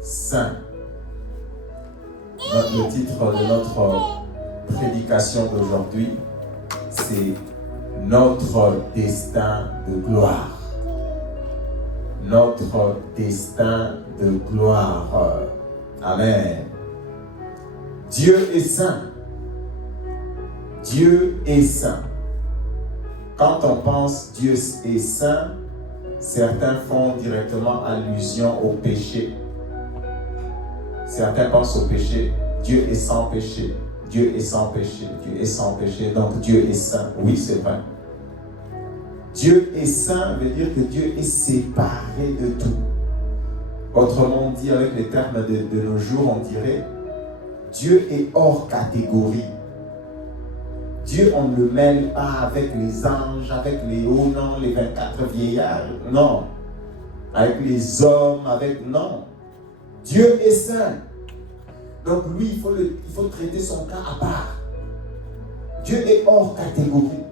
saint. Le titre de notre prédication d'aujourd'hui, c'est notre destin de gloire. Notre destin de gloire. Amen. Dieu est saint. Dieu est saint. Quand on pense Dieu est saint, certains font directement allusion au péché. Certains pensent au péché. Dieu est sans péché. Dieu est sans péché. Dieu est sans péché. Donc Dieu est saint. Oui, c'est vrai. Dieu est saint veut dire que Dieu est séparé de tout. Autrement dit, avec les termes de nos jours, on dirait Dieu est hors catégorie. Dieu, on ne le mêle pas avec les anges, avec les hauts, non, les 24 vieillards, non. Avec les hommes, avec, non. Dieu est saint. Donc lui, il faut traiter son cas à part. Dieu est hors catégorie.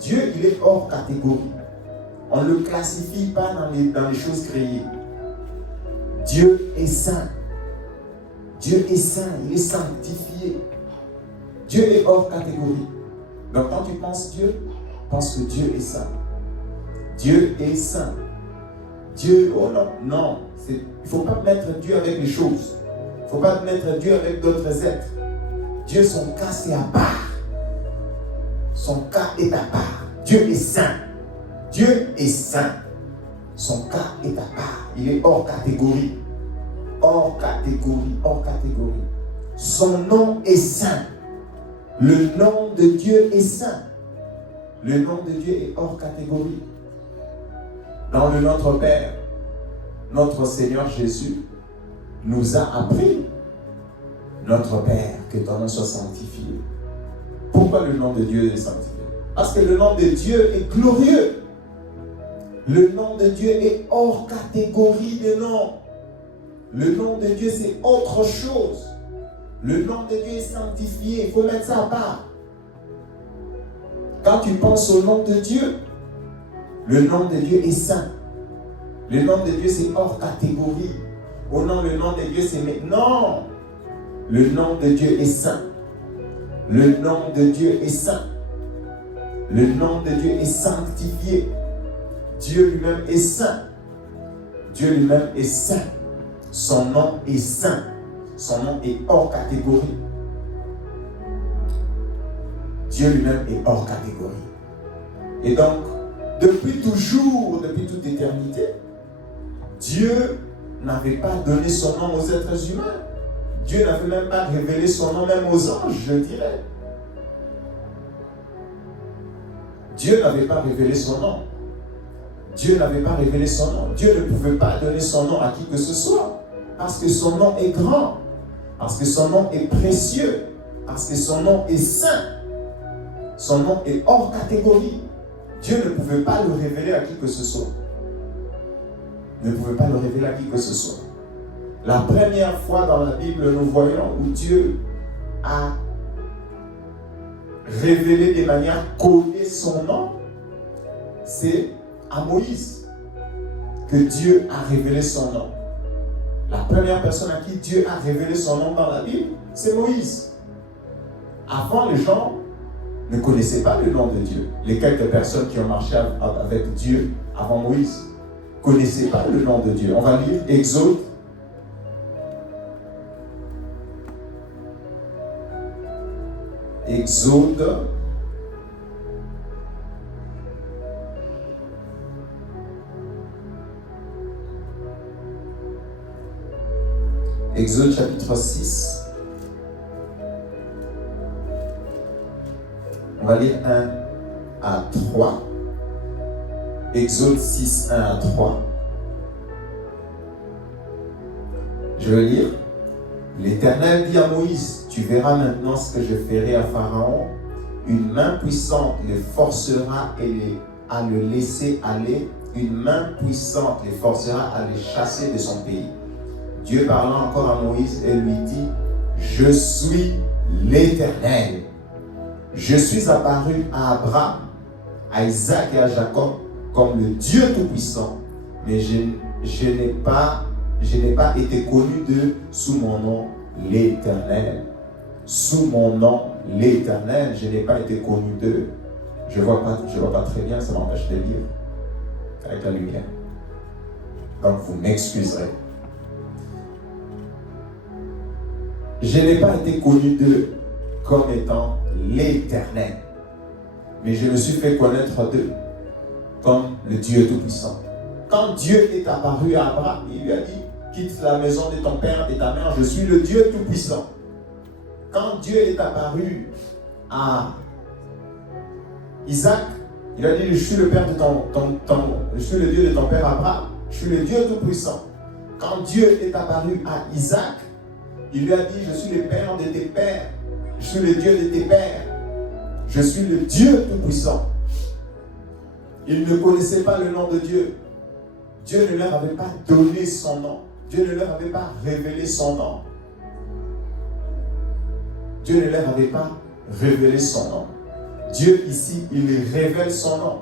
Dieu, il est hors catégorie. On ne le classifie pas dans les choses créées. Dieu est saint. Dieu est saint, il est sanctifié. Dieu est hors catégorie. Donc quand tu penses Dieu, pense que Dieu est saint. Dieu est saint. Dieu, oh non, non. Il ne faut pas mettre Dieu avec les choses. Il ne faut pas mettre Dieu avec d'autres êtres. Dieu, son cas, c'est à part. Son cas est à part. Dieu est saint. Dieu est saint. Son cas est à part. Il est hors catégorie. Hors catégorie. Hors catégorie. Son nom est saint. Le nom de Dieu est saint. Le nom de Dieu est hors catégorie. Dans le Notre Père, notre Seigneur Jésus nous a appris, notre Père, que ton nom soit sanctifié. Pourquoi le nom de Dieu est sanctifié? Parce que le nom de Dieu est glorieux. Le nom de Dieu est hors catégorie de nom. Le nom de Dieu, c'est autre chose. Le nom de Dieu est sanctifié. Il faut mettre ça à part. Quand tu penses au nom de Dieu, le nom de Dieu est saint. Le nom de Dieu, c'est hors catégorie. Oh non, le nom de Dieu, c'est... Non! Le nom de Dieu est saint. Le nom de Dieu est saint. Le nom de Dieu est sanctifié. Dieu lui-même est saint. Dieu lui-même est saint. Son nom est saint. Son nom est hors catégorie. Dieu lui-même est hors catégorie. Et donc, depuis toujours, depuis toute éternité, Dieu n'avait pas donné son nom aux êtres humains. Dieu n'avait même pas révélé son nom même aux anges, je dirais. Dieu n'avait pas révélé son nom. Dieu n'avait pas révélé son nom. Dieu ne pouvait pas donner son nom à qui que ce soit. Parce que son nom est grand. Parce que son nom est précieux. Parce que son nom est saint. Son nom est hors catégorie. Dieu ne pouvait pas le révéler à qui que ce soit. Ne pouvait pas le révéler à qui que ce soit. La première fois dans la Bible, nous voyons où Dieu a révélé de manière codée son nom, c'est à Moïse que Dieu a révélé son nom. La première personne à qui Dieu a révélé son nom dans la Bible, c'est Moïse. Avant, les gens ne connaissaient pas le nom de Dieu. Les quelques personnes qui ont marché avec Dieu avant Moïse ne connaissaient pas le nom de Dieu. On va lire Exode. Exode. Exode chapitre 6. On va lire 1 à 3. Exode 6, 1 à 3. Je vais lire. L'Éternel dit à Moïse, tu verras maintenant ce que je ferai à Pharaon. Une main puissante le forcera à le laisser aller. Une main puissante le forcera à le chasser de son pays. Dieu parlant encore à Moïse et lui dit, je suis l'Éternel. Je suis apparu à Abraham, à Isaac et à Jacob comme le Dieu Tout-Puissant, mais je je n'ai pas été connu d'eux sous mon nom l'Éternel. Sous mon nom l'Éternel, je n'ai pas été connu d'eux. Je ne vois pas très bien, ça m'empêche de lire avec la lumière. Donc vous m'excuserez. Je n'ai pas été connu d'eux comme étant l'Éternel, mais je me suis fait connaître d'eux comme le Dieu Tout-Puissant. Quand Dieu est apparu à Abraham, il lui a dit, quitte la maison de ton père et ta mère, je suis le Dieu Tout-Puissant. Quand Dieu est apparu à Isaac, il a dit, je suis le père de je suis le Dieu de ton père Abraham, je suis le Dieu Tout-Puissant. Quand Dieu est apparu à Isaac, il lui a dit, je suis le père de tes pères, je suis le Dieu de tes pères, je suis le Dieu Tout-Puissant. Ils ne connaissaient pas le nom de Dieu. Dieu ne leur avait pas donné son nom. Dieu ne leur avait pas révélé son nom. Dieu ne leur avait pas révélé son nom. Dieu ici, il révèle son nom.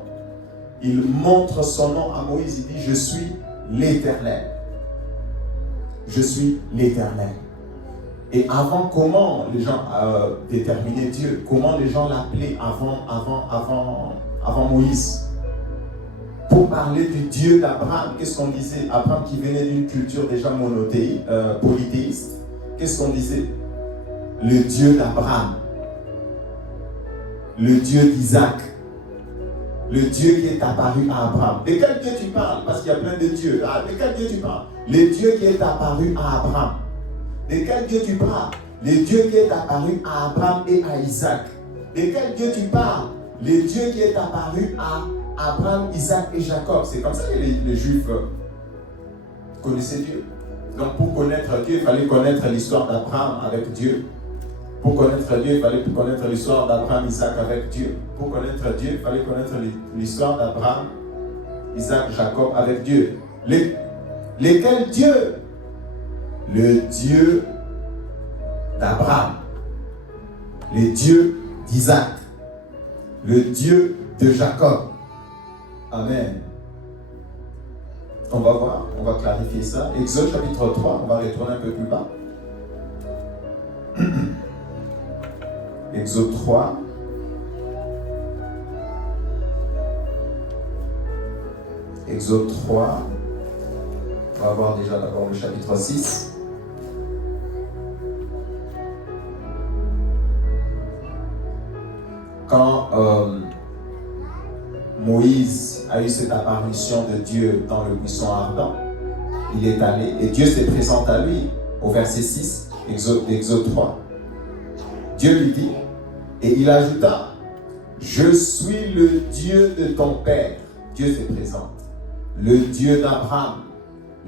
Il montre son nom à Moïse. Il dit, je suis l'Éternel. Je suis l'Éternel. Et avant, comment les gens déterminaient Dieu? Comment les gens l'appelaient avant Moïse? Pour parler du Dieu d'Abraham, qu'est-ce qu'on disait? Abraham qui venait d'une culture déjà polythéiste. Qu'est-ce qu'on disait? Le Dieu d'Abraham, le Dieu d'Isaac, le Dieu qui est apparu à Abraham. De quel Dieu tu parles? Parce qu'il y a plein de dieux. De quel Dieu tu parles? Le Dieu qui est apparu à Abraham. De quel Dieu tu parles? Le Dieu qui est apparu à Abraham et à Isaac. De quel Dieu tu parles? Le Dieu qui est apparu à Abraham, Isaac et Jacob. C'est comme ça que les Juifs connaissaient Dieu. Donc pour connaître Dieu, il fallait connaître l'histoire d'Abraham avec Dieu. Pour connaître Dieu, il fallait connaître l'histoire d'Abraham, Isaac avec Dieu. Pour connaître Dieu, il fallait connaître l'histoire d'Abraham, Isaac, Jacob avec Dieu. Lesquels Dieu? Le Dieu d'Abraham, le Dieu d'Isaac, le Dieu de Jacob. Amen. On va voir, on va clarifier ça. Exode chapitre 3, on va retourner un peu plus bas. Exode 3. Exode 3. On va voir déjà d'abord le chapitre 6. Quand Moïse a eu cette apparition de Dieu dans le buisson ardent, il est allé et Dieu se présente à lui au verset 6, Exode 3. Dieu lui dit, et il ajouta, je suis le Dieu de ton père. Dieu se présente. Le Dieu d'Abraham,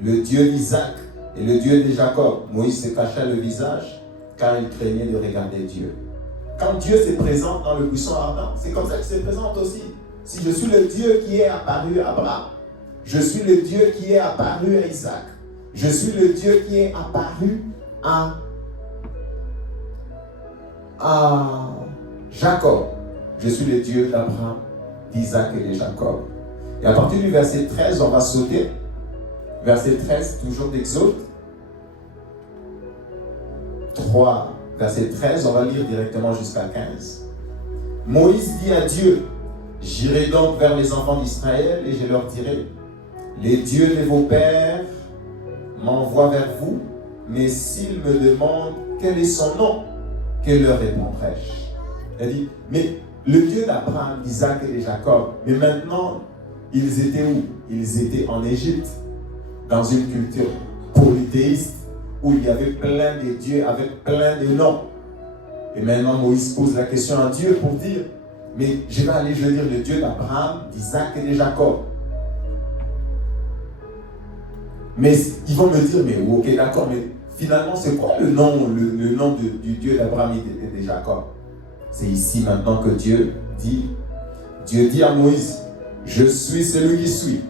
le Dieu d'Isaac et le Dieu de Jacob. Moïse se cacha le visage car il craignait de regarder Dieu. Quand Dieu se présente dans le buisson ardent, c'est comme ça qu'il se présente aussi. Si je suis le Dieu qui est apparu à Abraham, je suis le Dieu qui est apparu à Isaac, je suis le Dieu qui est apparu à Jacob, je suis le Dieu d'Abraham, d'Isaac et de Jacob. Et à partir du verset 13, on va sauter. Verset 13, toujours d'Exode 3, verset 13, on va lire directement jusqu'à 15. Moïse dit à Dieu, j'irai donc vers les enfants d'Israël et je leur dirai, les dieux de vos pères m'envoient vers vous, mais s'ils me demandent quel est son nom, que leur répondrai-je? Elle dit, mais le Dieu d'Abraham, d'Isaac et de Jacob, mais maintenant, ils étaient où? Ils étaient en Égypte, dans une culture polythéiste, où il y avait plein de dieux avec plein de noms. Et maintenant, Moïse pose la question à Dieu pour dire, mais je vais aller, je veux dire, le Dieu d'Abraham, d'Isaac et de Jacob. Mais ils vont me dire, mais ok, d'accord, mais finalement, c'est quoi le nom du Dieu d'Abraham et de Jacob? C'est ici maintenant que Dieu dit à Moïse, je suis celui qui suis.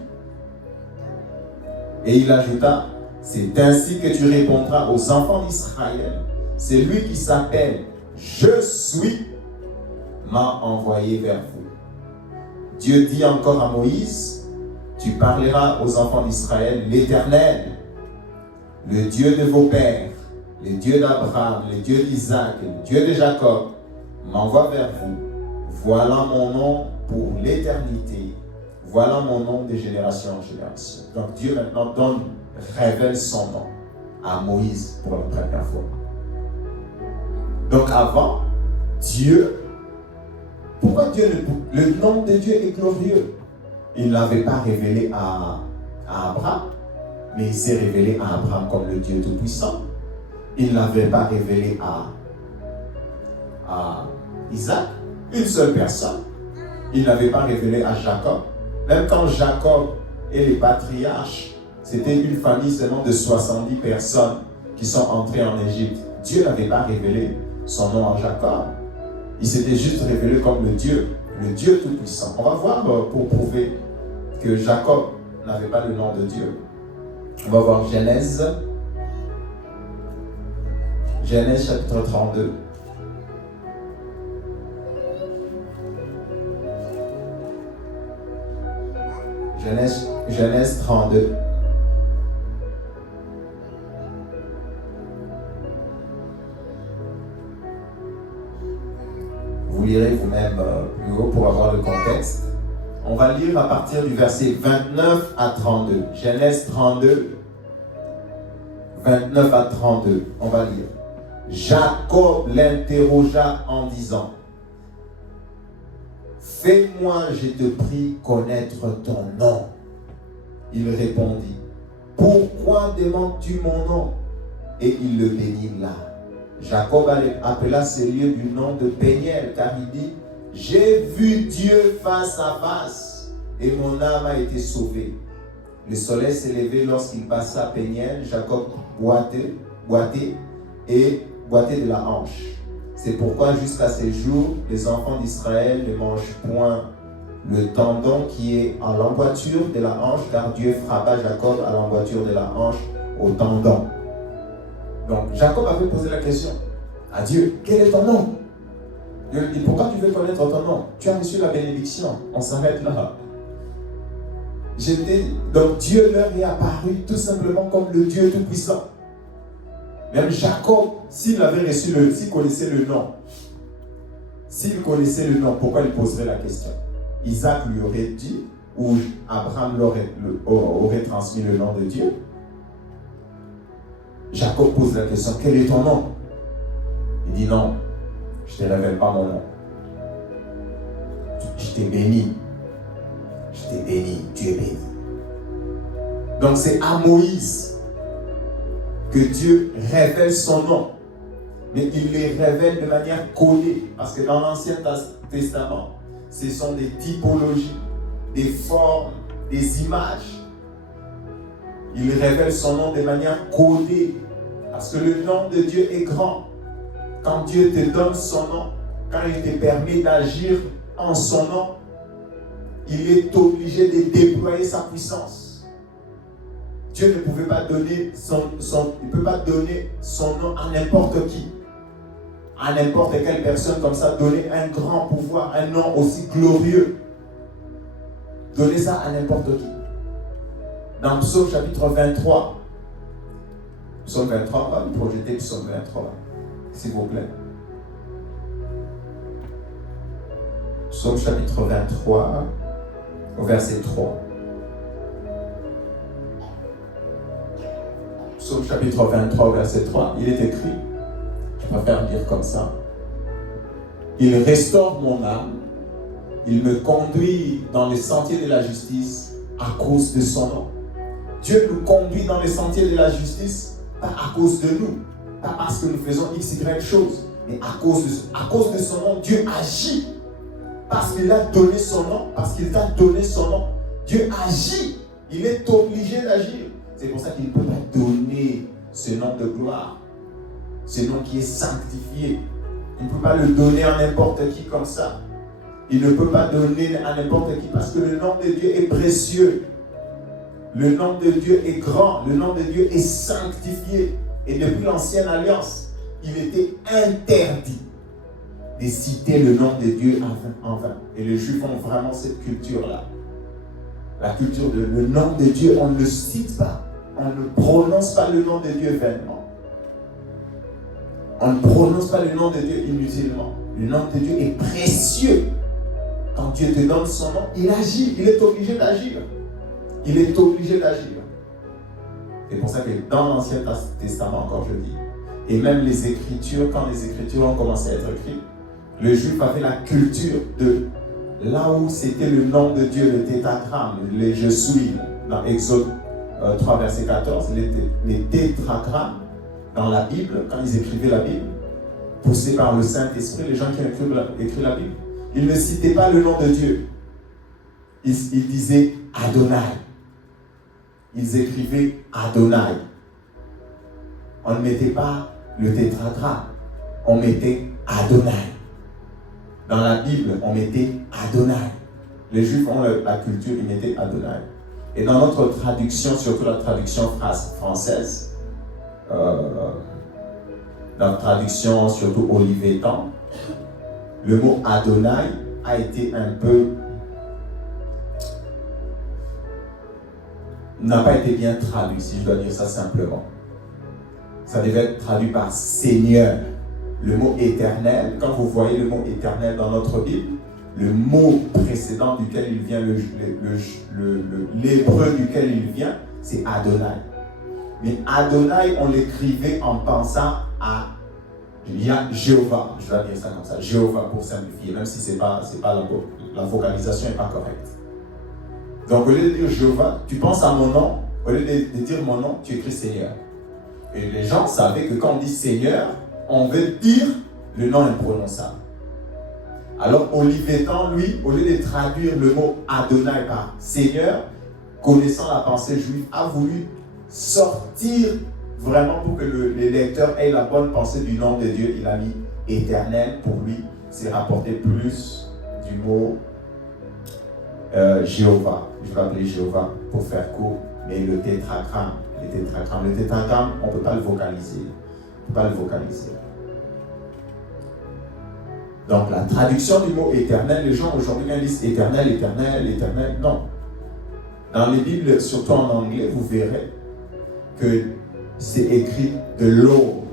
Et il ajouta, c'est ainsi que tu répondras aux enfants d'Israël. C'est lui qui s'appelle Je suis m'a envoyé vers vous. Dieu dit encore à Moïse, tu parleras aux enfants d'Israël, l'Éternel, le Dieu de vos pères, le Dieu d'Abraham, le Dieu d'Isaac, le Dieu de Jacob, m'envoie vers vous. Voilà mon nom pour l'éternité. Voilà mon nom de génération en génération. Donc Dieu maintenant révèle son nom à Moïse pour la première fois. Donc avant, Dieu, pourquoi le nom de Dieu est glorieux? Il ne l'avait pas révélé à Abraham, mais il s'est révélé à Abraham comme le Dieu Tout-Puissant. Il ne l'avait pas révélé à Isaac, une seule personne. Il ne l'avait pas révélé à Jacob. Même quand Jacob et les patriarches, c'était une famille seulement de 70 personnes qui sont entrées en Égypte. Dieu n'avait pas révélé son nom à Jacob. Il s'était juste révélé comme le Dieu Tout-Puissant. On va voir pour prouver que Jacob n'avait pas le nom de Dieu. On va voir Genèse chapitre 32. Genèse 32. Vous lirez vous-même plus haut pour avoir le contexte. On va lire à partir du verset 29 à 32. Genèse 32, 29 à 32. On va lire. Jacob l'interrogea en disant: fais-moi, je te prie, connaître ton nom. Il répondit: pourquoi demandes-tu mon nom? Et il le bénit là. Jacob appela ce lieu du nom de Péniel, car il dit: j'ai vu Dieu face à face, et mon âme a été sauvée. Le soleil s'est levé lorsqu'il passa Péniel. Jacob boitait de la hanche. C'est pourquoi jusqu'à ces jours, les enfants d'Israël ne mangent point le tendon qui est à l'emboîture de la hanche, car Dieu frappa Jacob à l'emboîture de la hanche au tendon. Donc Jacob avait posé la question à Dieu: quel est ton nom? Dieu lui dit: pourquoi tu veux connaître ton nom? Tu as reçu la bénédiction. On s'arrête là. Donc Dieu leur est apparu tout simplement comme le Dieu Tout-Puissant. Même Jacob, s'il connaissait le nom, pourquoi il poserait la question? Isaac lui aurait dit, ou Abraham aurait transmis le nom de Dieu. Jacob pose la question: quel est ton nom? Il dit: non, je ne te révèle pas mon nom. Je t'ai béni. Tu es béni. Donc c'est à Moïse que Dieu révèle son nom. Mais il les révèle de manière codée. Parce que dans l'Ancien Testament, ce sont des typologies, des formes, des images. Il révèle son nom de manière codée. Parce que le nom de Dieu est grand. Quand Dieu te donne son nom, quand il te permet d'agir en son nom, il est obligé de déployer sa puissance. Dieu ne pouvait pas donner il ne peut pas donner son nom à n'importe qui, à n'importe quelle personne comme ça, donner un grand pouvoir, un nom aussi glorieux. Donner ça à n'importe qui. Dans Psaume chapitre 23, Psaume 23, on va nous projeter Psaume 23, s'il vous plaît. Psaume chapitre 23, au verset 3. Psaume chapitre 23, verset 3, il est écrit, je préfère lire comme ça: il restaure mon âme, il me conduit dans les sentiers de la justice à cause de son nom. Dieu nous conduit dans les sentiers de la justice, pas à cause de nous, pas parce que nous faisons X, Y choses, mais à cause de son nom. Dieu agit. Parce qu'il a donné son nom, parce qu'il t'a donné son nom, Dieu agit. Il est obligé d'agir. C'est pour ça qu'il ne peut pas donner ce nom de gloire, ce nom qui est sanctifié. Il ne peut pas le donner à n'importe qui comme ça. Il ne peut pas donner à n'importe qui parce que le nom de Dieu est précieux. Le nom de Dieu est grand. Le nom de Dieu est sanctifié. Et depuis l'ancienne alliance, il était interdit de citer le nom de Dieu en vain. Et les Juifs ont vraiment cette culture-là. La culture de le nom de Dieu, on ne le cite pas. on ne prononce pas le nom de Dieu vainement. On ne prononce pas le nom de Dieu inutilement. Le nom de Dieu est précieux. Quand Dieu te donne son nom, il agit, il est obligé d'agir. Il est obligé d'agir. C'est pour ça que dans l'Ancien Testament, encore je dis, et même les Écritures, quand les Écritures ont commencé à être écrites, le Juif avait la culture de là où c'était le nom de Dieu, le tétragramme, les je suis, dans Exode 3, verset 14, les tétragrammes dans la Bible, quand ils écrivaient la Bible, poussés par le Saint-Esprit, les gens qui ont écrit la Bible, ils ne citaient pas le nom de Dieu. Ils disaient Adonai. Ils écrivaient Adonai. On ne mettait pas le tétragramme, on mettait Adonai. Dans la Bible, on mettait Adonai. Les Juifs ont la culture, ils mettaient Adonai. Et dans notre traduction, surtout la traduction française, la traduction surtout Olivetan, le mot Adonai a été un peu, n'a pas été bien traduit, si je dois dire ça simplement. Ça devait être traduit par Seigneur. Le mot éternel, quand vous voyez le mot éternel dans notre Bible, le mot précédent duquel il vient, l'hébreu duquel il vient, c'est Adonai. Mais Adonai, on l'écrivait en pensant à Jéhovah. Je vais dire ça comme ça, Jéhovah pour simplifier, même si c'est pas la vocalisation n'est pas correcte. Donc au lieu de dire Jéhovah, tu penses à mon nom, au lieu de dire mon nom, tu écris Seigneur. Et les gens savaient que quand on dit Seigneur, on veut dire le nom imprononçable. Alors Olivetan, lui, au lieu de traduire le mot Adonai par Seigneur, connaissant la pensée juive, a voulu sortir vraiment pour que les lecteurs aient la bonne pensée du nom de Dieu. Il a mis éternel, pour lui, c'est rapporté plus du mot Jéhovah. Je vais appeler Jéhovah pour faire court, mais le tétragramme, on ne peut pas le vocaliser. On peut pas le vocaliser. Donc la traduction du mot éternel, les gens aujourd'hui quand ils disent éternel, éternel, éternel, non. Dans les Bibles, surtout en anglais, vous verrez que c'est écrit de Lord.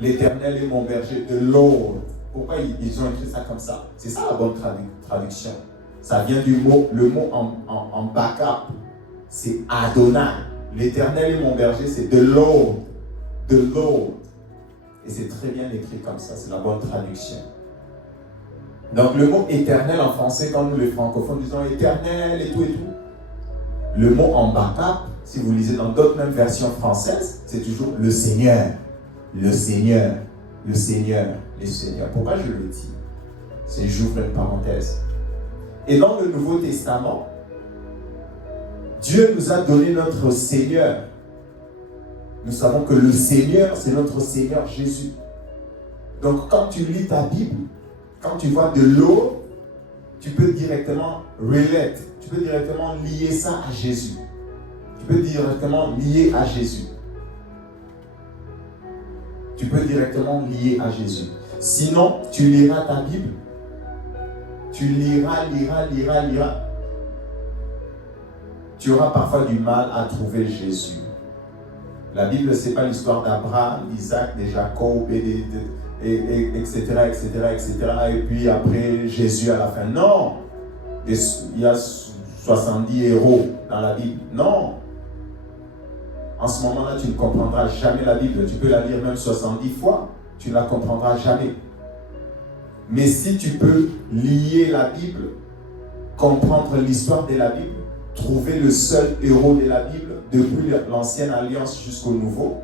L'éternel est mon berger, de Lord. Pourquoi ils ont écrit ça comme ça? C'est ça la bonne traduction. Ça vient du mot, le mot en backup, c'est Adonai. L'éternel est mon berger, c'est de Lord. De Lord. Et c'est très bien écrit comme ça, c'est la bonne traduction. Donc le mot éternel en français, quand nous les francophones disons éternel et tout, le mot en backup, si vous lisez dans d'autres mêmes versions françaises, c'est toujours le Seigneur, le Seigneur, le Seigneur, le Seigneur. Pourquoi je le dis? J'ouvre une parenthèse. Et dans le Nouveau Testament, Dieu nous a donné notre Seigneur. Nous savons que le Seigneur, c'est notre Seigneur Jésus. Donc quand tu lis ta Bible, quand tu vois de l'eau, tu peux directement relate, tu peux directement lier ça à Jésus. Tu peux directement lier à Jésus. Tu peux directement lier à Jésus. Sinon, tu liras ta Bible. Tu liras. Tu auras parfois du mal à trouver Jésus. La Bible, ce n'est pas l'histoire d'Abraham, d'Isaac, de Jacob, etc. Et puis après, Jésus à la fin. Non! Il y a 70 héros dans la Bible. Non! En ce moment-là, tu ne comprendras jamais la Bible. Tu peux la lire même 70 fois, tu ne la comprendras jamais. Mais si tu peux lier la Bible, comprendre l'histoire de la Bible, trouver le seul héros de la Bible, depuis l'ancienne alliance jusqu'au nouveau,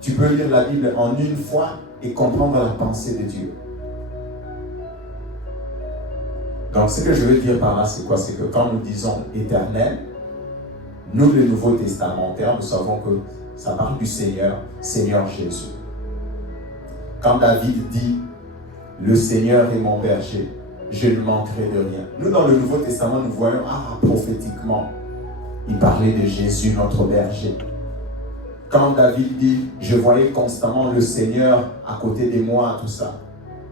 tu peux lire la Bible en une fois et comprendre la pensée de Dieu. Donc ce que je veux dire par là, c'est quoi? C'est que quand nous disons éternel, nous les nouveaux testamentaires, nous savons que ça parle du Seigneur, Seigneur Jésus. Quand David dit le Seigneur est mon berger, je ne manquerai de rien. Nous dans le Nouveau Testament, nous voyons prophétiquement, il parlait de Jésus, notre berger. Quand David dit, je voyais constamment le Seigneur à côté de moi, tout ça,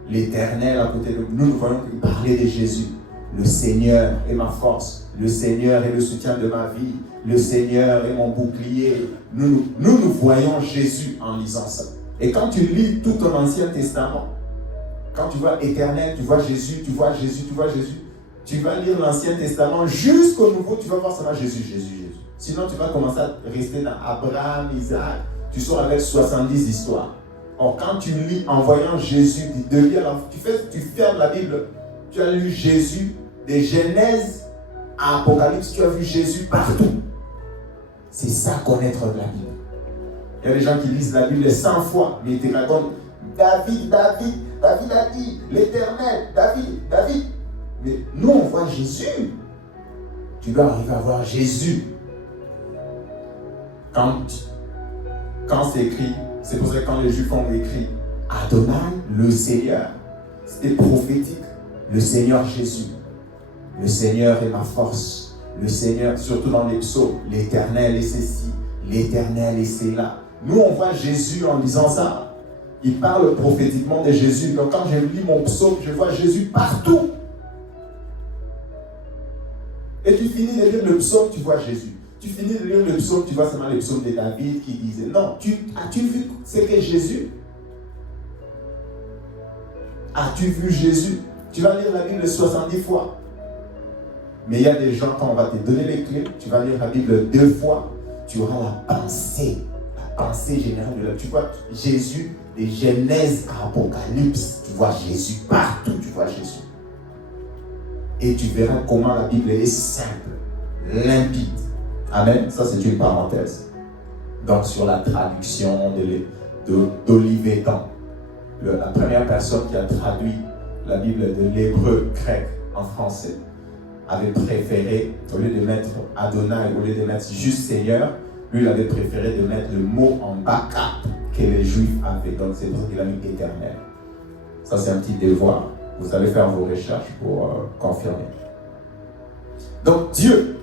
l'Éternel à côté de nous, nous voyons qu'il parlait de Jésus. Le Seigneur est ma force, le Seigneur est le soutien de ma vie, le Seigneur est mon bouclier. Nous voyons Jésus en lisant ça. Et quand tu lis tout ton Ancien Testament, quand tu vois Éternel, tu vois Jésus, tu vois Jésus, tu vois Jésus, tu vas lire l'Ancien Testament jusqu'au Nouveau, tu vas voir seulement Jésus, Jésus, Jésus. Sinon, tu vas commencer à rester dans Abraham, Isaac, tu sors avec 70 histoires. Or, quand tu lis en voyant Jésus, tu fermes la Bible, tu as lu Jésus, de Genèse à Apocalypse, tu as vu Jésus partout. C'est ça connaître la Bible. Il y a des gens qui lisent la Bible 100 fois, mais ils te racontent David a dit, l'Éternel, David. Mais nous, on voit Jésus. Tu dois arriver à voir Jésus. Quand c'est écrit, c'est pour ça que quand les Juifs ont écrit Adonai, le Seigneur, c'était prophétique. Le Seigneur Jésus. Le Seigneur est ma force. Le Seigneur, surtout dans les psaumes, l'Éternel est ceci, l'Éternel est cela. Nous, on voit Jésus en disant ça. Il parle prophétiquement de Jésus. Donc, quand je lis mon psaume, je vois Jésus partout. Et tu finis de lire le psaume, tu vois Jésus. Tu finis de lire le psaume, tu vois seulement le psaume de David qui disait non. As-tu vu ce qu'est Jésus? As-tu vu Jésus? Tu vas lire la Bible 70 fois. Mais il y a des gens, quand on va te donner les clés, tu vas lire la Bible 2 fois, tu auras la pensée générale de la. Tu vois Jésus, de Genèse à Apocalypse, tu vois Jésus partout, tu vois Jésus. Et tu verras comment la Bible est simple, limpide. Amen. Ça, c'est une parenthèse. Donc, sur la traduction d'Olivetan, la première personne qui a traduit la Bible de l'hébreu grec en français, avait préféré, au lieu de mettre Adonai, au lieu de mettre juste Seigneur, lui, il avait préféré de mettre le mot en backup que les Juifs avaient. Donc, c'est pour ça qu'il a mis éternel. Ça, c'est un petit devoir. Vous allez faire vos recherches pour confirmer. Donc, Dieu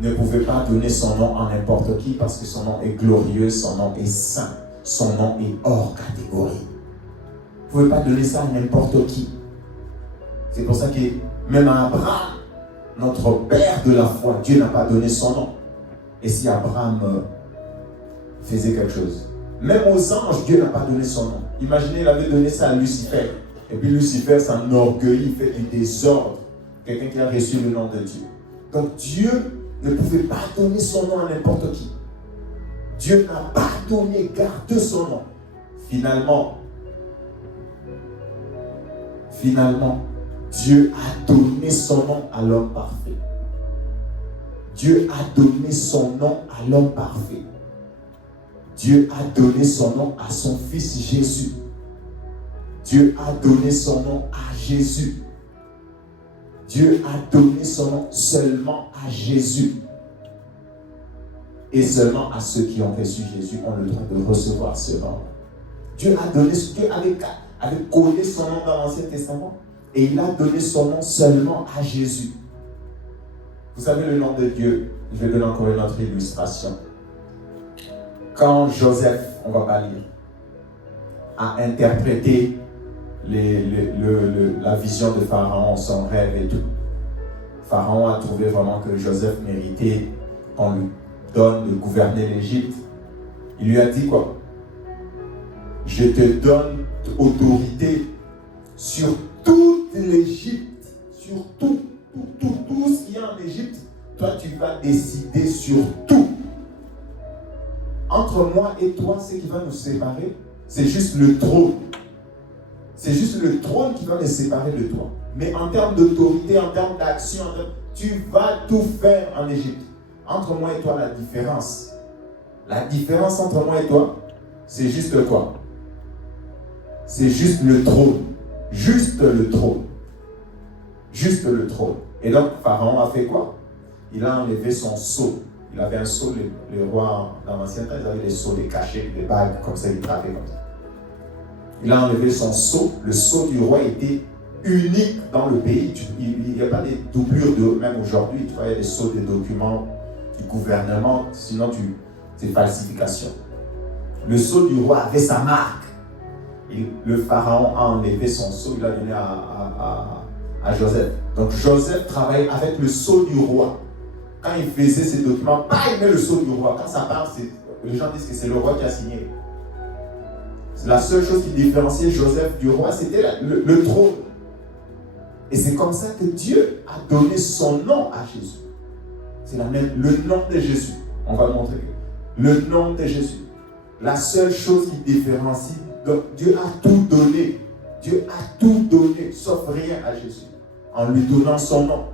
ne pouvait pas donner son nom à n'importe qui parce que son nom est glorieux, son nom est saint, son nom est hors catégorie. Vous ne pouvez pas donner ça à n'importe qui. C'est pour ça que même à Abraham, notre père de la foi, Dieu n'a pas donné son nom. Et si Abraham faisait quelque chose, même aux anges, Dieu n'a pas donné son nom. Imaginez, il avait donné ça à Lucifer. Et puis Lucifer s'enorgueillit, il fait du désordre. Quelqu'un qui a reçu le nom de Dieu. Donc Dieu ne pouvait pas donner son nom à n'importe qui. Dieu n'a pas donné garde de son nom. Finalement, Dieu a donné son nom à l'homme parfait. Dieu a donné son nom à l'homme parfait. Dieu a donné son nom à son fils Jésus. Dieu a donné son nom à Jésus. Dieu a donné son nom seulement à Jésus. Et seulement à ceux qui ont reçu Jésus ont le droit de recevoir ce nom. Dieu avait collé son nom dans l'Ancien Testament et il a donné son nom seulement à Jésus. Vous savez le nom de Dieu, je vais donner encore une autre illustration. Quand Joseph, on ne va pas lire, a interprété la vision de Pharaon, son rêve et tout, Pharaon a trouvé vraiment que Joseph méritait qu'on lui donne de gouverner l'Égypte. Il lui a dit quoi? Je te donne autorité sur toute l'Égypte, sur tout ce qu'il y a en Égypte. Toi, tu vas décider sur tout. Entre moi et toi, ce qui va nous séparer, c'est juste le trône. C'est juste le trône qui va me séparer de toi. Mais en termes d'autorité, en termes d'action, tu vas tout faire en Égypte. Entre moi et toi, la différence entre moi et toi, c'est juste quoi? C'est juste le trône. Juste le trône. Juste le trône. Et donc, Pharaon a fait quoi? Il a enlevé son sceau. Il avait un sceau, les rois dans l'ancien temps, ils avaient des sceaux, des cachets, des bagues, comme ça, ils travaillaient comme ça. Il a enlevé son sceau. Le sceau du roi était unique dans le pays. Il n'y a pas de doublure même aujourd'hui. Tu vois, il y a des sceaux des documents du gouvernement, sinon c'est falsification. Le sceau du roi avait sa marque. Et le pharaon a enlevé son sceau, il l'a donné à Joseph. Donc Joseph travaille avec le sceau du roi. quand il faisait ces documents, il met le sceau du roi. Quand ça part, les gens disent que c'est le roi qui a signé. La seule chose qui différenciait Joseph du roi, c'était le trône. Et c'est comme ça que Dieu a donné son nom à Jésus. C'est le nom de Jésus. On va le montrer. Le nom de Jésus. La seule chose qui différencie. Donc Dieu a tout donné. Dieu a tout donné, sauf rien à Jésus. En lui donnant son nom.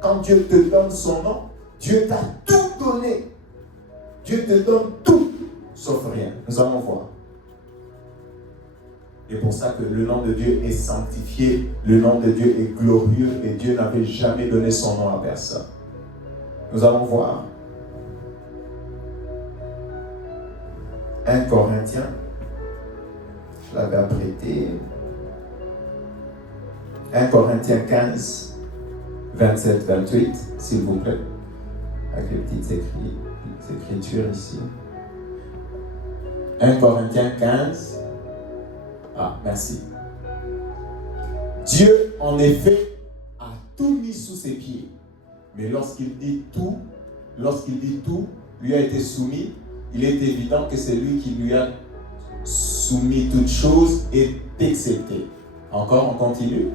Quand Dieu te donne son nom, Dieu t'a tout donné. Dieu te donne tout, sauf rien. Nous allons voir. Et pour ça que le nom de Dieu est sanctifié, le nom de Dieu est glorieux et Dieu n'avait jamais donné son nom à personne. Nous allons voir. 1 Corinthiens, je l'avais apprêté. 1 Corinthiens 15, 27, 28, s'il vous plaît. Avec les petites écritures ici. 1 Corinthiens 15. Ah, merci. Dieu, en effet, a tout mis sous ses pieds. Mais lorsqu'il dit tout, lui a été soumis, il est évident que c'est lui qui lui a soumis toutes choses est accepté. Encore, on continue.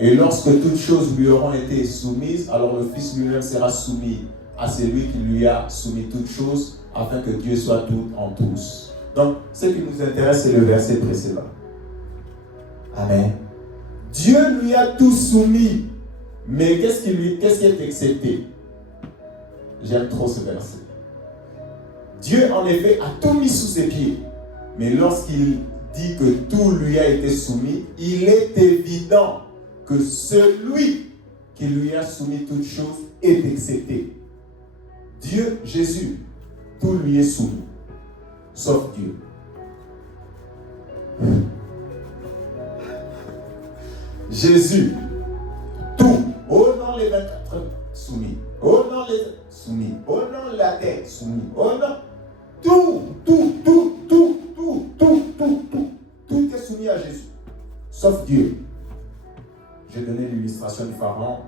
Et lorsque toutes choses lui auront été soumises, alors le Fils lui-même sera soumis à celui qui lui a soumis toutes choses, afin que Dieu soit tout en tous. Donc, ce qui nous intéresse, c'est le verset précédent. Amen. Dieu lui a tout soumis. Mais qu'est-ce qui est accepté? J'aime trop ce verset. Dieu, en effet, a tout mis sous ses pieds. Mais lorsqu'il dit que tout lui a été soumis, il est évident que celui qui lui a soumis toutes choses est accepté. Dieu, Jésus, tout lui est soumis. Sauf Dieu. Jésus, tout. Oh non, les 24 soumis. Oh non, les soumis. Oh non, la terre soumis. Oh non, tout est soumis à Jésus. Sauf Dieu. J'ai donné l'illustration du pharaon.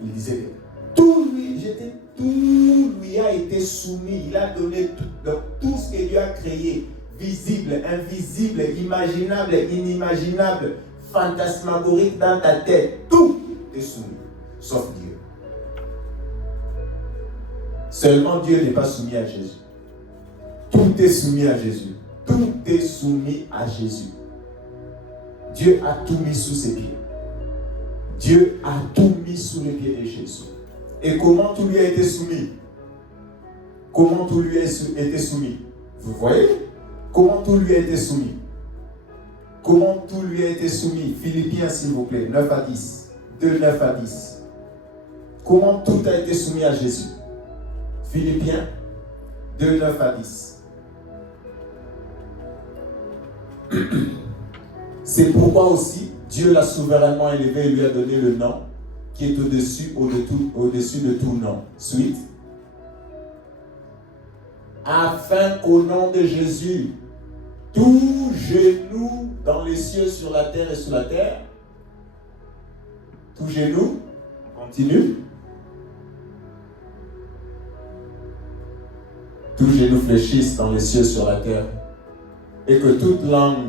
Il disait tout lui a été soumis. Il a donné tout. Donc tout ce que Dieu a créé, visible, invisible, imaginable, inimaginable, fantasmagorique dans ta tête, tout est soumis, sauf Dieu. Seulement Dieu n'est pas soumis à Jésus. Tout est soumis à Jésus. Tout est soumis à Jésus. Dieu a tout mis sous ses pieds. Dieu a tout mis sous les pieds de Jésus. Et comment tout lui a été soumis? Comment tout lui a été soumis? Vous voyez? Comment tout lui a été soumis? Comment tout lui a été soumis? Philippiens, s'il vous plaît, 9 à 10. 2, 9 à 10. Comment tout a été soumis à Jésus? Philippiens, 2, 9 à 10. C'est pourquoi aussi Dieu l'a souverainement élevé et lui a donné le nom qui est au-dessus de tout nom. Suite. Afin qu'au nom de Jésus, tout genou dans les cieux, sur la terre et sous la terre, tout genou, on continue. Tout genou fléchisse dans les cieux, sur la terre, et que toute langue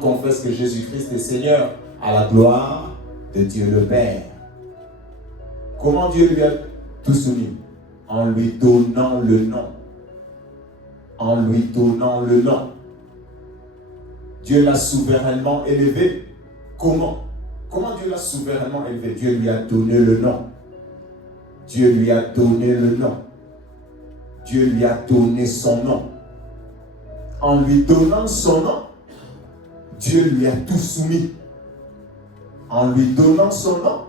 confesse que Jésus-Christ est Seigneur, à la gloire de Dieu le Père. Comment Dieu lui a tout soumis? En lui donnant le nom. En lui donnant le nom. Dieu l'a souverainement élevé. Comment? Comment Dieu l'a souverainement élevé? Dieu lui a donné le nom. Dieu lui a donné le nom. Dieu lui a donné son nom. En lui donnant son nom, Dieu lui a tout soumis. En lui donnant son nom,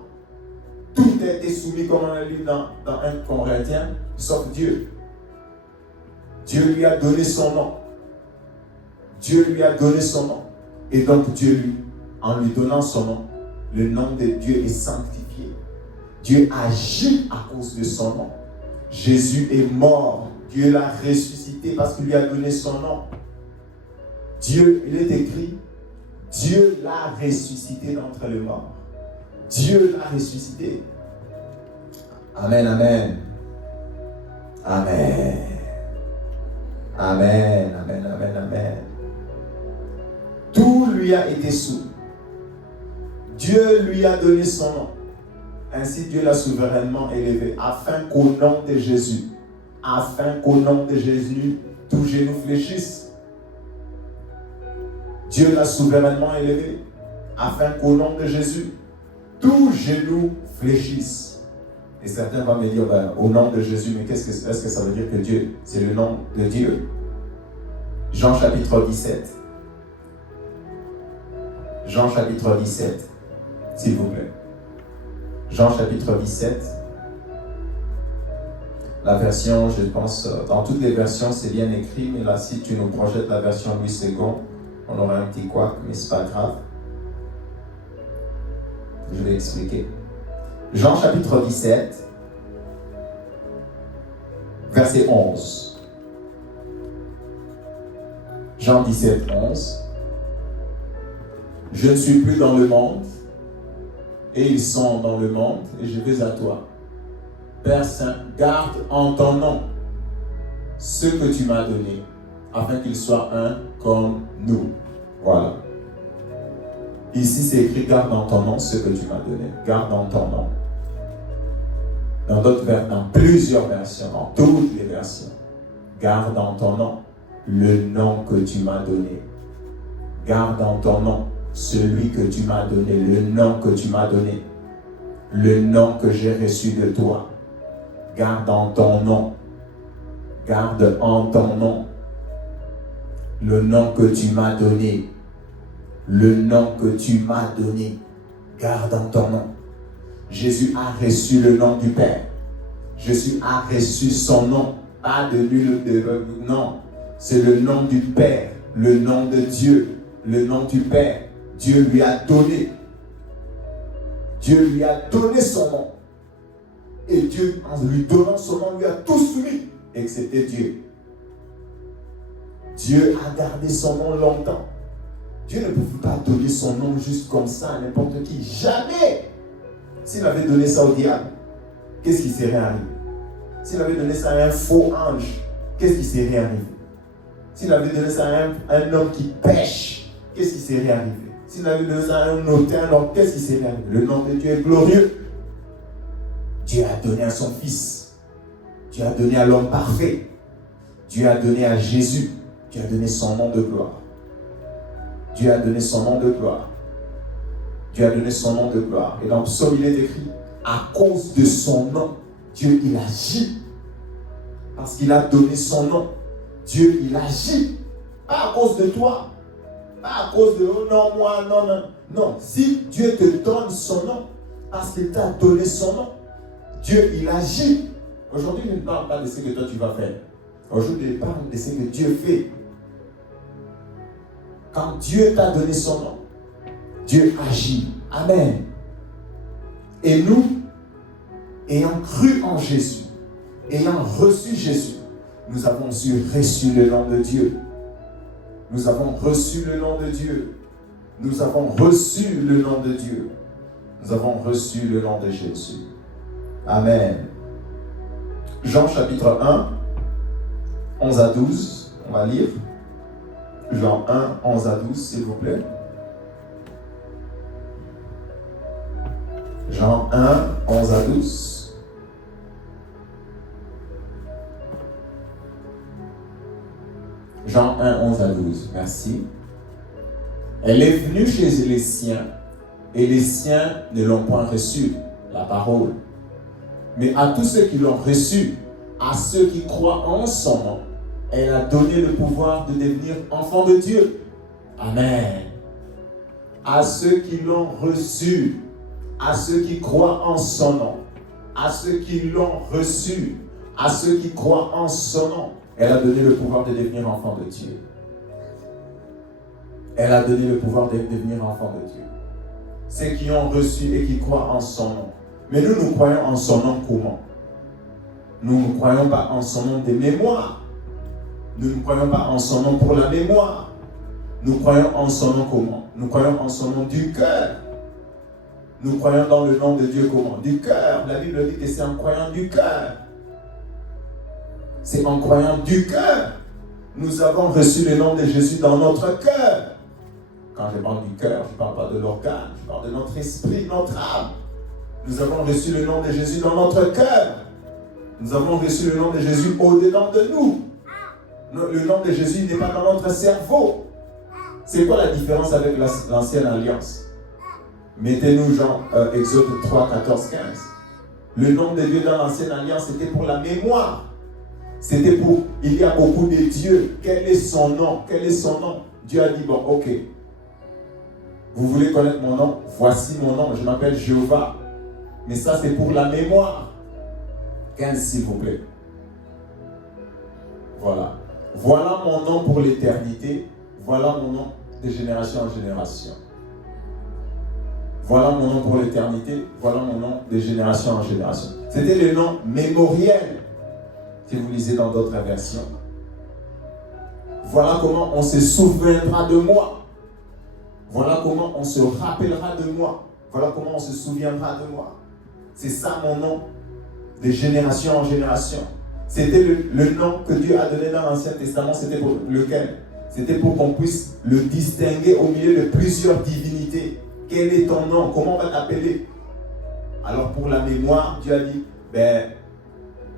tout a été soumis, comme on a lu dans 1 Corinthiens, sauf Dieu. Dieu lui a donné son nom. Dieu lui a donné son nom. Et donc Dieu, en lui donnant son nom, le nom de Dieu est sanctifié. Dieu agit à cause de son nom. Jésus est mort. Dieu l'a ressuscité parce qu'il lui a donné son nom. Dieu, il est écrit, Dieu l'a ressuscité d'entre les morts. Dieu l'a ressuscité. Amen, amen. Amen. Amen, amen, amen, amen. Tout lui a été soumis. Dieu lui a donné son nom. Ainsi Dieu l'a souverainement élevé, afin qu'au nom de Jésus, tout genou fléchisse. Dieu l'a souverainement élevé, afin qu'au nom de Jésus, tout genou fléchisse. Et certains vont me dire, au nom de Jésus, mais est-ce que ça veut dire que Dieu, c'est le nom de Dieu? Jean chapitre 17. Jean chapitre 17, s'il vous plaît. Jean chapitre 17. La version, je pense, dans toutes les versions, c'est bien écrit, mais là, si tu nous projettes la version Louis II, on aura un petit couac, mais c'est pas grave. Je vais expliquer. Jean chapitre 17, verset 11. Jean 17, 11. Je ne suis plus dans le monde, et ils sont dans le monde, et je vais à toi. Père Saint, garde en ton nom ce que tu m'as donné, afin qu'ils soient un comme nous. Voilà. Ici, c'est écrit, garde en ton nom ce que tu m'as donné. Garde en ton nom. Dans d'autres dans plusieurs versions, dans toutes les versions. Garde en ton nom le nom que tu m'as donné. Garde en ton nom celui que tu m'as donné, le nom que tu m'as donné, le nom que j'ai reçu de toi. Garde en ton nom. Garde en ton nom le nom que tu m'as donné. Le nom que tu m'as donné. Garde en ton nom. Jésus a reçu le nom du Père. Jésus a reçu son nom. Pas de nul non. C'est le nom du Père, le nom de Dieu, le nom du Père. Dieu lui a donné. Dieu lui a donné son nom. Et Dieu, en lui donnant son nom, lui a tout soumis, excepté Dieu. Dieu a gardé son nom longtemps. Dieu ne pouvait pas donner son nom juste comme ça à n'importe qui. Jamais. S'il avait donné ça au diable, qu'est-ce qui serait arrivé? S'il avait donné ça à un faux ange, qu'est-ce qui serait arrivé? S'il avait donné ça à un homme qui pêche, qu'est-ce qui serait arrivé? S'il avait donné ça à un auteur, qu'est-ce qui serait arrivé? Le nom de Dieu est glorieux. Dieu a donné à son Fils. Dieu a donné à l'homme parfait. Dieu a donné à Jésus. Dieu a donné son nom de gloire. Dieu a donné son nom de gloire. Dieu a donné son nom de gloire. Et dans le psaume, il est écrit, à cause de son nom, Dieu, il agit. Parce qu'il a donné son nom. Dieu, il agit. Pas à cause de toi. Pas à cause de, oh non, moi, non, non. Non, si Dieu te donne son nom, parce qu'il t'a donné son nom, Dieu, il agit. Aujourd'hui, je ne parle pas de ce que toi tu vas faire. Aujourd'hui, je parle de ce que Dieu fait. Quand Dieu t'a donné son nom, Dieu agit. Amen. Et nous, ayant cru en Jésus, ayant reçu Jésus, nous avons reçu le nom de Dieu. Nous avons reçu le nom de Dieu. Nous avons reçu le nom de Dieu. Nous avons reçu le nom de Jésus. Amen. Jean chapitre 1, 11 à 12. On va lire. Jean 1, 11 à 12, s'il vous plaît. Jean 1, 11 à 12. Jean 1, 11 à 12. Merci. Elle est venue chez les siens, et les siens ne l'ont point reçue, la parole. Mais à tous ceux qui l'ont reçue, à ceux qui croient en son nom, elle a donné le pouvoir de devenir enfants de Dieu. Amen. À ceux qui l'ont reçu, à ceux qui croient en son nom, à ceux qui l'ont reçu, à ceux qui croient en son nom, elle a donné le pouvoir de devenir enfant de Dieu. Elle a donné le pouvoir de devenir enfant de Dieu. Ceux qui ont reçu et qui croient en son nom. Mais nous, nous croyons en son nom comment? Nous ne croyons pas en son nom de mémoire. Nous ne croyons pas en son nom pour la mémoire. Nous croyons en son nom comment? Nous croyons en son nom du cœur. Nous croyons dans le nom de Dieu comment? Du cœur. La Bible dit que c'est en croyant du cœur. C'est en croyant du cœur. Nous avons reçu le nom de Jésus dans notre cœur. Quand je parle du cœur, je ne parle pas de l'organe, je parle de notre esprit, notre âme. Nous avons reçu le nom de Jésus dans notre cœur. Nous avons reçu le nom de Jésus au-dedans de nous. Le nom de Jésus n'est pas dans notre cerveau. C'est quoi la différence avec l'ancienne alliance? Mettez-nous Exode 3, 14, 15. Le nom de Dieu dans l'ancienne alliance, c'était pour la mémoire. C'était pour, il y a beaucoup de dieux. Quel est son nom? Quel est son nom? Dieu a dit, bon, ok. Vous voulez connaître mon nom? Voici mon nom, je m'appelle Jéhovah. Mais ça, c'est pour la mémoire. 15, s'il vous plaît. Voilà. Voilà mon nom pour l'éternité. Voilà mon nom de génération en génération. Voilà mon nom pour l'éternité. Voilà mon nom de génération en génération. C'était le nom mémoriel. Si vous lisez dans d'autres versions. Voilà comment on se souviendra de moi. Voilà comment on se rappellera de moi. Voilà comment on se souviendra de moi. C'est ça mon nom, de génération en génération. C'était le nom que Dieu a donné dans l'Ancien Testament. C'était pour lequel? C'était pour qu'on puisse le distinguer au milieu de plusieurs divinités. Quel est ton nom? Comment on va t'appeler? Alors pour la mémoire, Dieu a dit,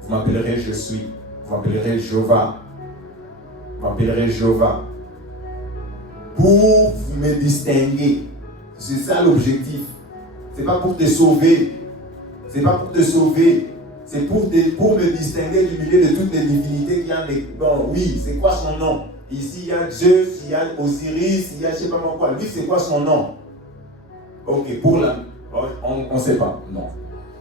vous m'appellerez je suis. Vous m'appellerez Jéhovah. Vous m'appellerez Jéhovah. Pour vous me distinguer. C'est ça l'objectif. C'est pas pour te sauver. C'est pas pour te sauver. C'est pour me distinguer du milieu de toutes les divinités qui ont bon, oui, c'est quoi son nom? Ici, il y a Zeus, il y a Osiris, il y a je sais pas quoi. Lui, c'est quoi son nom? Ok, pour la... On ne sait pas. Non.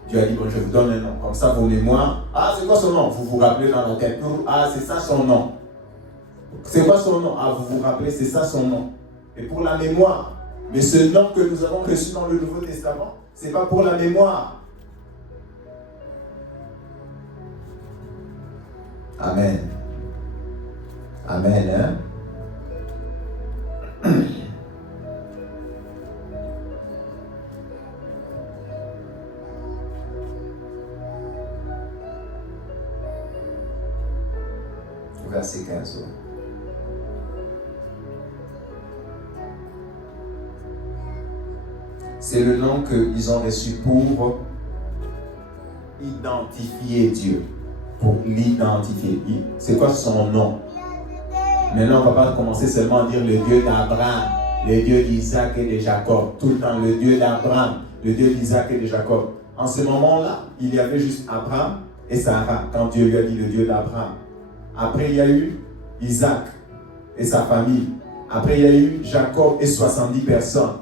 Dieu a dit, bon, je vous donne un nom. Comme ça, vos mémoires. Ah, c'est quoi son nom? Vous vous rappelez dans la tête. Ah, c'est ça son nom. C'est quoi son nom? Ah, vous vous rappelez, c'est ça son nom. Et pour la mémoire. Mais ce nom que nous avons reçu dans le Nouveau Testament, ce n'est pas pour la mémoire. Amen. Amen. Hein? Verset 15. C'est le nom qu'ils ont reçu pour identifier Dieu. Pour l'identifier. C'est quoi son nom? Maintenant, on ne va pas commencer seulement à dire le Dieu d'Abraham, le Dieu d'Isaac et de Jacob. Tout le temps, le Dieu d'Abraham, le Dieu d'Isaac et de Jacob. En ce moment-là, il y avait juste Abraham et Sarah, quand Dieu lui a dit le Dieu d'Abraham. Après, il y a eu Isaac et sa famille. Après, il y a eu Jacob et 70 personnes.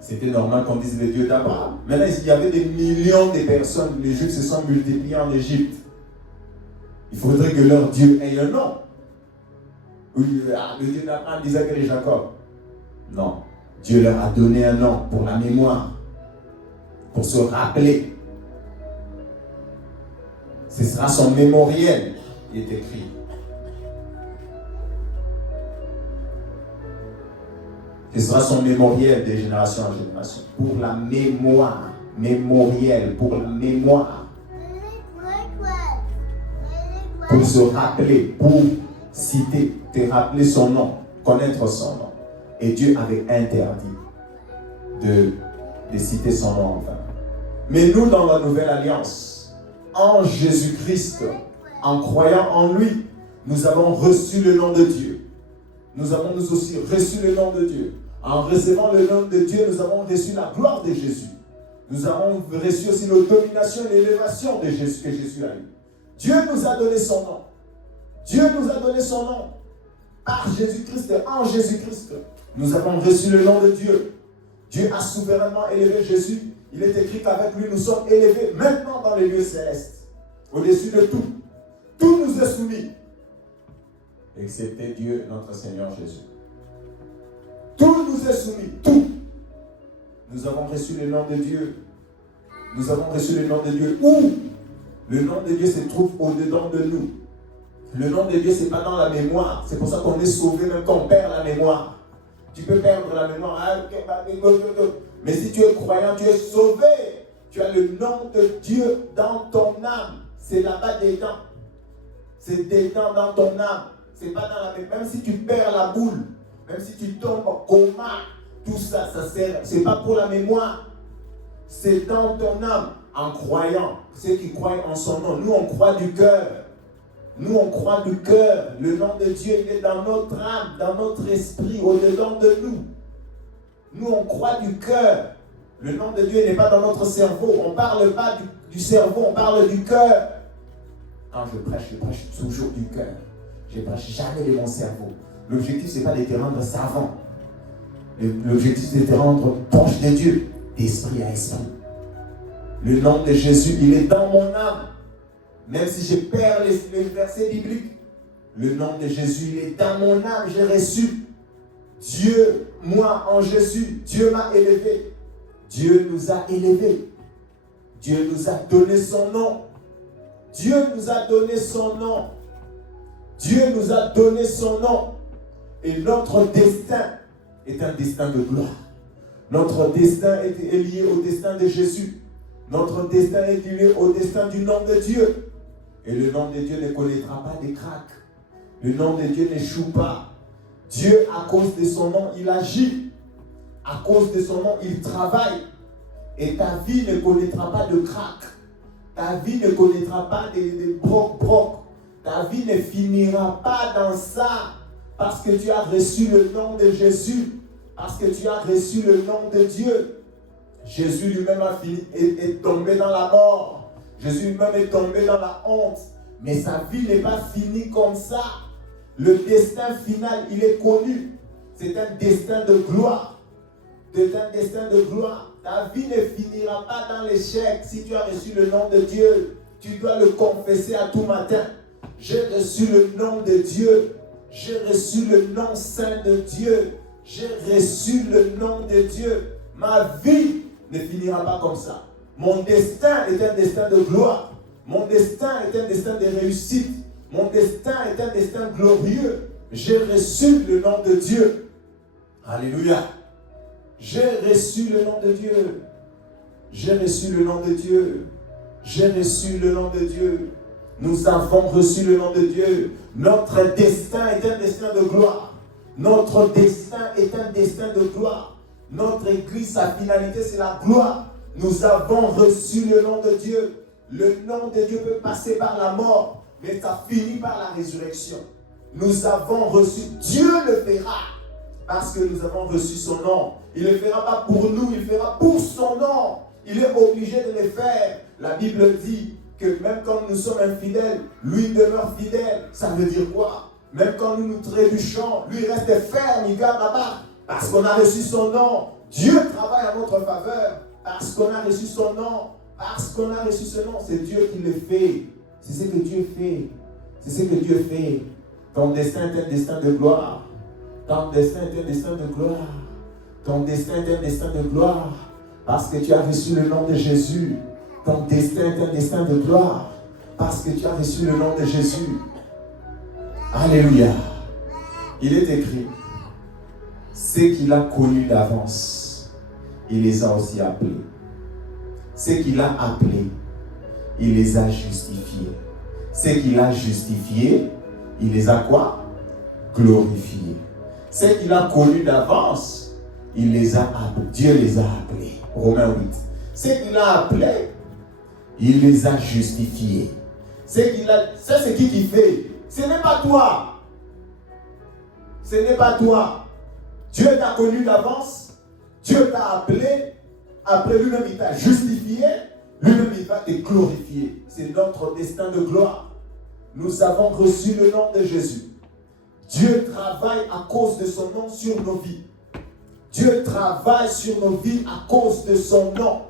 C'était normal qu'on dise le Dieu d'Abraham. Maintenant, il y avait des millions de personnes. Les Juifs se sont multipliés en Égypte. Il faudrait que leur Dieu ait un nom. Le Dieu d'Abraham, d'Isaac et de Jacob. Non. Dieu leur a donné un nom pour la mémoire. Pour se rappeler. Ce sera son mémoriel qui est écrit. Ce sera son mémoriel de génération en génération. Pour la mémoire. Mémoriel. Pour la mémoire. Pour se rappeler. Pour citer. Te rappeler son nom. Connaître son nom. Et Dieu avait interdit de citer son nom en vain. Mais nous, dans la nouvelle alliance, en Jésus-Christ, en croyant en lui, nous avons reçu le nom de Dieu. Nous avons nous aussi reçu le nom de Dieu. En recevant le nom de Dieu, nous avons reçu la gloire de Jésus. Nous avons reçu aussi la domination et l'élévation de Jésus que Jésus a eu. Dieu nous a donné son nom. Dieu nous a donné son nom. Par Jésus-Christ et en Jésus-Christ. Nous avons reçu le nom de Dieu. Dieu a souverainement élevé Jésus. Il est écrit qu'avec lui, nous sommes élevés maintenant dans les lieux célestes. Au-dessus de tout. Tout nous est soumis. Excepté Dieu, notre Seigneur Jésus. Tout nous est soumis. Tout. Nous avons reçu le nom de Dieu. Nous avons reçu le nom de Dieu. Où? Le nom de Dieu se trouve au-dedans de nous. Le nom de Dieu, ce n'est pas dans la mémoire. C'est pour ça qu'on est sauvé même quand on perd la mémoire. Tu peux perdre la mémoire. Mais si tu es croyant, tu es sauvé. Tu as le nom de Dieu dans ton âme. C'est là-bas dedans. C'est dedans dans ton âme. C'est pas dans la même. Même si tu perds la boule, même si tu tombes en coma, tout ça, ça sert. C'est pas pour la mémoire. C'est dans ton âme. En croyant, ceux qui croient en son nom. Nous, on croit du cœur. Nous, on croit du cœur. Le nom de Dieu, il est dans notre âme, dans notre esprit, au-dedans de nous. Nous, on croit du cœur. Le nom de Dieu n'est pas dans notre cerveau. On ne parle pas du cerveau, on parle du cœur. Quand je prêche toujours du cœur. Je ne prêche jamais de mon cerveau. L'objectif, ce n'est pas de te rendre savant. L'objectif, c'est de te rendre proche de Dieu, d'esprit à esprit. Le nom de Jésus, il est dans mon âme. Même si je perds les versets bibliques, le nom de Jésus, il est dans mon âme. J'ai reçu Dieu, moi en Jésus. Dieu m'a élevé. Dieu nous a élevés. Dieu nous a donné son nom. Dieu nous a donné son nom. Dieu nous a donné son nom. Et notre destin est un destin de gloire. Notre destin est lié au destin de Jésus. Notre destin est lié au destin du nom de Dieu. Et le nom de Dieu ne connaîtra pas des craques. Le nom de Dieu n'échoue pas. Dieu, à cause de son nom, il agit. À cause de son nom, il travaille. Et ta vie ne connaîtra pas de craques. Ta vie ne connaîtra pas de broc-broc. Ta vie ne finira pas dans ça. Parce que tu as reçu le nom de Jésus. Parce que tu as reçu le nom de Dieu. Jésus lui-même est tombé dans la mort. Jésus lui-même est tombé dans la honte. Mais sa vie n'est pas finie comme ça. Le destin final, il est connu. C'est un destin de gloire. C'est un destin de gloire. Ta vie ne finira pas dans l'échec. Si tu as reçu le nom de Dieu, tu dois le confesser à tout matin. J'ai reçu le nom de Dieu. J'ai reçu le nom saint de Dieu. J'ai reçu le nom de Dieu. Ma vie ne finira pas comme ça. Mon destin est un destin de gloire. Mon destin est un destin de réussite. Mon destin est un destin glorieux. J'ai reçu le nom de Dieu. Alléluia. J'ai reçu le nom de Dieu. J'ai reçu le nom de Dieu. J'ai reçu le nom de Dieu. Nous avons reçu le nom de Dieu. Notre destin est un destin de gloire. Notre destin est un destin de gloire. Notre église, sa finalité, c'est la gloire. Nous avons reçu le nom de Dieu. Le nom de Dieu peut passer par la mort, mais ça finit par la résurrection. Nous avons reçu, Dieu le fera, parce que nous avons reçu son nom. Il ne le fera pas pour nous, il le fera pour son nom. Il est obligé de le faire. La Bible dit que même quand nous sommes infidèles, lui demeure fidèle. Ça veut dire quoi? Même quand nous nous trébuchons, lui reste ferme, il garde la barre. Parce qu'on a reçu son nom. Dieu travaille en notre faveur. Parce qu'on a reçu son nom. Parce qu'on a reçu ce nom. C'est Dieu qui le fait. C'est ce que Dieu fait. C'est ce que Dieu fait. Ton destin est un destin de gloire. Ton destin est un destin de gloire. Ton destin est un destin de gloire. Parce que tu as reçu le nom de Jésus. Ton destin est un destin de gloire. Parce que tu as reçu le nom de Jésus. Alléluia. Il est écrit, ceux qu'il a connus d'avance, il les a aussi appelés. Ceux qu'il a appelés, il les a justifiés. Ceux qu'il a justifiés, il les a quoi? Glorifiés. Ceux qu'il a connus d'avance, il les a appelés. Dieu les a appelés. Romains 8. Ceux qu'il a appelés, il les a justifiés. Ça, c'est qui fait? Ce n'est pas toi. Ce n'est pas toi. Dieu t'a connu d'avance. Dieu t'a appelé. Après lui-même, il t'a justifié. Lui-même, il va te glorifier. C'est notre destin de gloire. Nous avons reçu le nom de Jésus. Dieu travaille à cause de son nom sur nos vies. Dieu travaille sur nos vies à cause de son nom.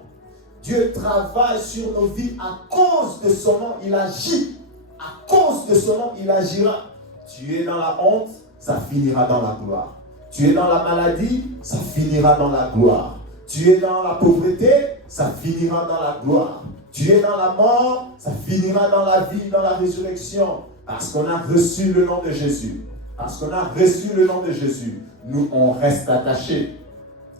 Dieu travaille sur nos vies à cause de son nom. Il agit. À cause de son nom, il agira. Tu es dans la honte, ça finira dans la gloire. Tu es dans la maladie, ça finira dans la gloire. Tu es dans la pauvreté, ça finira dans la gloire. Tu es dans la mort, ça finira dans la vie, dans la résurrection. Parce qu'on a reçu le nom de Jésus. Parce qu'on a reçu le nom de Jésus. Nous, on reste attachés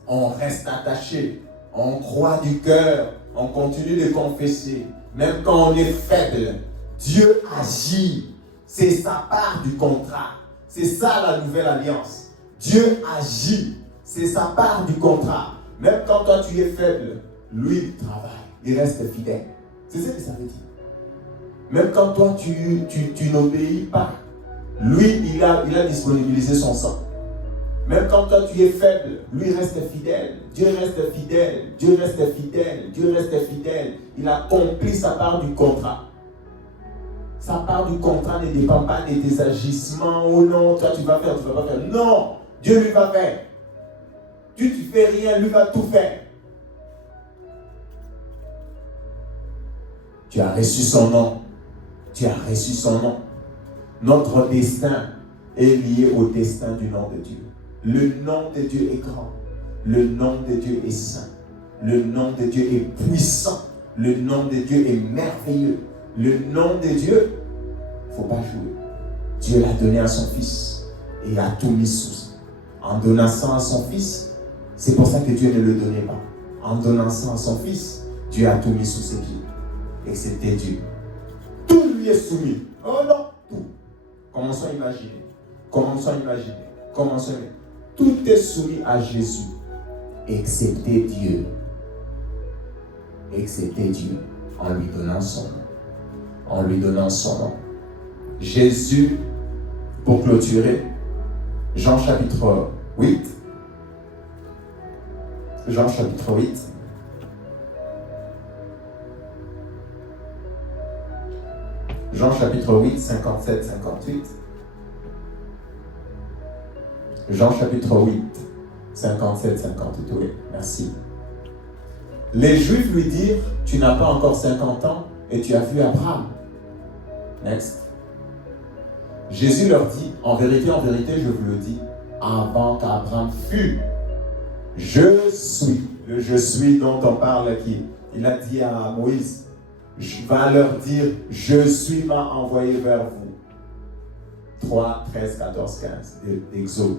on reste attaché, on croit du cœur, on continue de confesser. Même quand on est faible, Dieu agit. C'est sa part du contrat. C'est ça la nouvelle alliance. Dieu agit. C'est sa part du contrat. Même quand toi tu es faible, lui il travaille. Il reste fidèle. C'est ce que ça veut dire. Même quand toi tu n'obéis pas, lui il a disponibilisé son sang. Même quand toi tu es faible, lui reste fidèle. Dieu reste fidèle. Dieu reste fidèle. Dieu reste fidèle. Il accomplit sa part du contrat. Sa part du contrat ne dépend pas de tes agissements. Oh non, toi tu vas faire, tu vas pas faire. Non, Dieu lui va faire. Tu fais rien, lui va tout faire. Tu as reçu son nom. Tu as reçu son nom. Notre destin est lié au destin du nom de Dieu. Le nom de Dieu est grand. Le nom de Dieu est saint. Le nom de Dieu est puissant. Le nom de Dieu est merveilleux. Le nom de Dieu, il ne faut pas jouer. Dieu l'a donné à son fils et il a tout mis sous. En donnant ça à son fils, c'est pour ça que Dieu ne le donnait pas. En donnant ça à son fils, Dieu a tout mis sous ses pieds. Et c'était Dieu. Tout lui est soumis. Oh non, tout. Commençons à imaginer. Commençons à imaginer. Commençons à imaginer. Tout est soumis à Jésus, excepté Dieu. Excepté Dieu, en lui donnant son nom. En lui donnant son nom. Jésus, pour clôturer, Jean chapitre 8. Jean chapitre 8. Jean chapitre 8, 57, 58. Jean chapitre 8, 57, 58. Oui, merci. Les Juifs lui dirent, tu n'as pas encore 50 ans et tu as vu Abraham. Next. Jésus leur dit, en vérité, je vous le dis, avant qu'Abraham fût, je suis. Le je suis dont on parle qui, il a dit à Moïse, je vais leur dire, je suis m'a envoyé vers vous. 3, 13, 14, 15 d'Exode.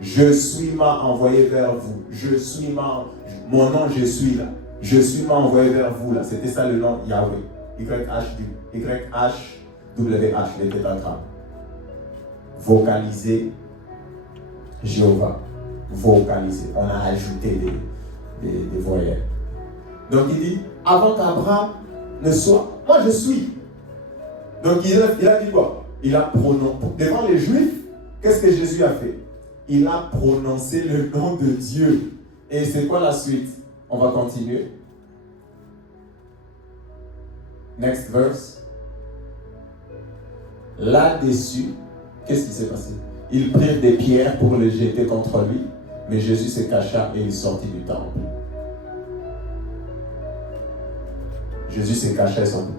Je suis m'a envoyé vers vous. Je suis mon nom, je suis là. Je suis m'a envoyé vers vous là. C'était ça le nom Yahweh. YHWH, les tétragrammes. Vocaliser Jéhovah. Vocaliser. On a ajouté des voyelles. Donc il dit, avant qu'Abraham ne soit, moi je suis. Donc il a dit quoi? Il a prononcé, devant les Juifs, qu'est-ce que Jésus a fait? Il a prononcé le nom de Dieu. Et c'est quoi la suite? On va continuer. Next verse. Là-dessus, qu'est-ce qui s'est passé? Ils prirent des pierres pour les jeter contre lui, mais Jésus se cacha et il sortit du temple. Jésus se cacha et sortit.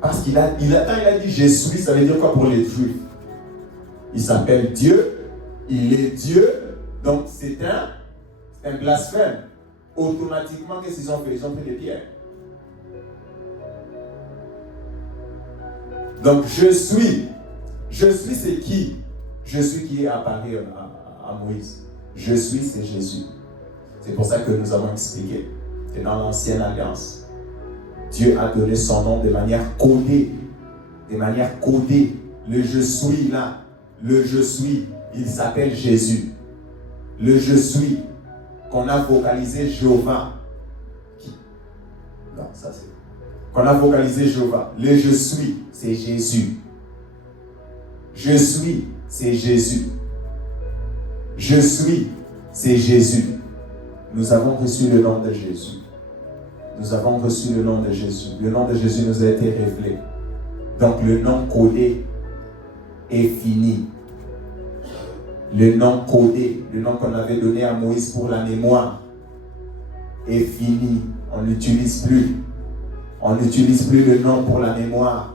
Parce qu'il a dit je suis, ça veut dire quoi pour les Juifs? Il s'appelle Dieu, il est Dieu, donc c'est un blasphème. Automatiquement, qu'est-ce qu'ils ont fait? Ils ont pris des pierres. Donc je suis c'est qui? Je suis qui est apparu à Moïse. Je suis, c'est Jésus. C'est pour ça que nous avons expliqué que dans l'ancienne alliance, Dieu a donné son nom de manière codée. De manière codée. Le je suis là. Le je suis, il s'appelle Jésus. Le je suis, qu'on a vocalisé Jéhovah. Non, ça c'est. Qu'on a vocalisé Jéhovah. Le je suis, c'est Jésus. Je suis, c'est Jésus. Je suis, c'est Jésus. Nous avons reçu le nom de Jésus. Nous avons reçu le nom de Jésus. Le nom de Jésus nous a été révélé. Donc le nom codé est fini. Le nom codé, le nom qu'on avait donné à Moïse pour la mémoire, est fini. On n'utilise plus. On n'utilise plus le nom pour la mémoire.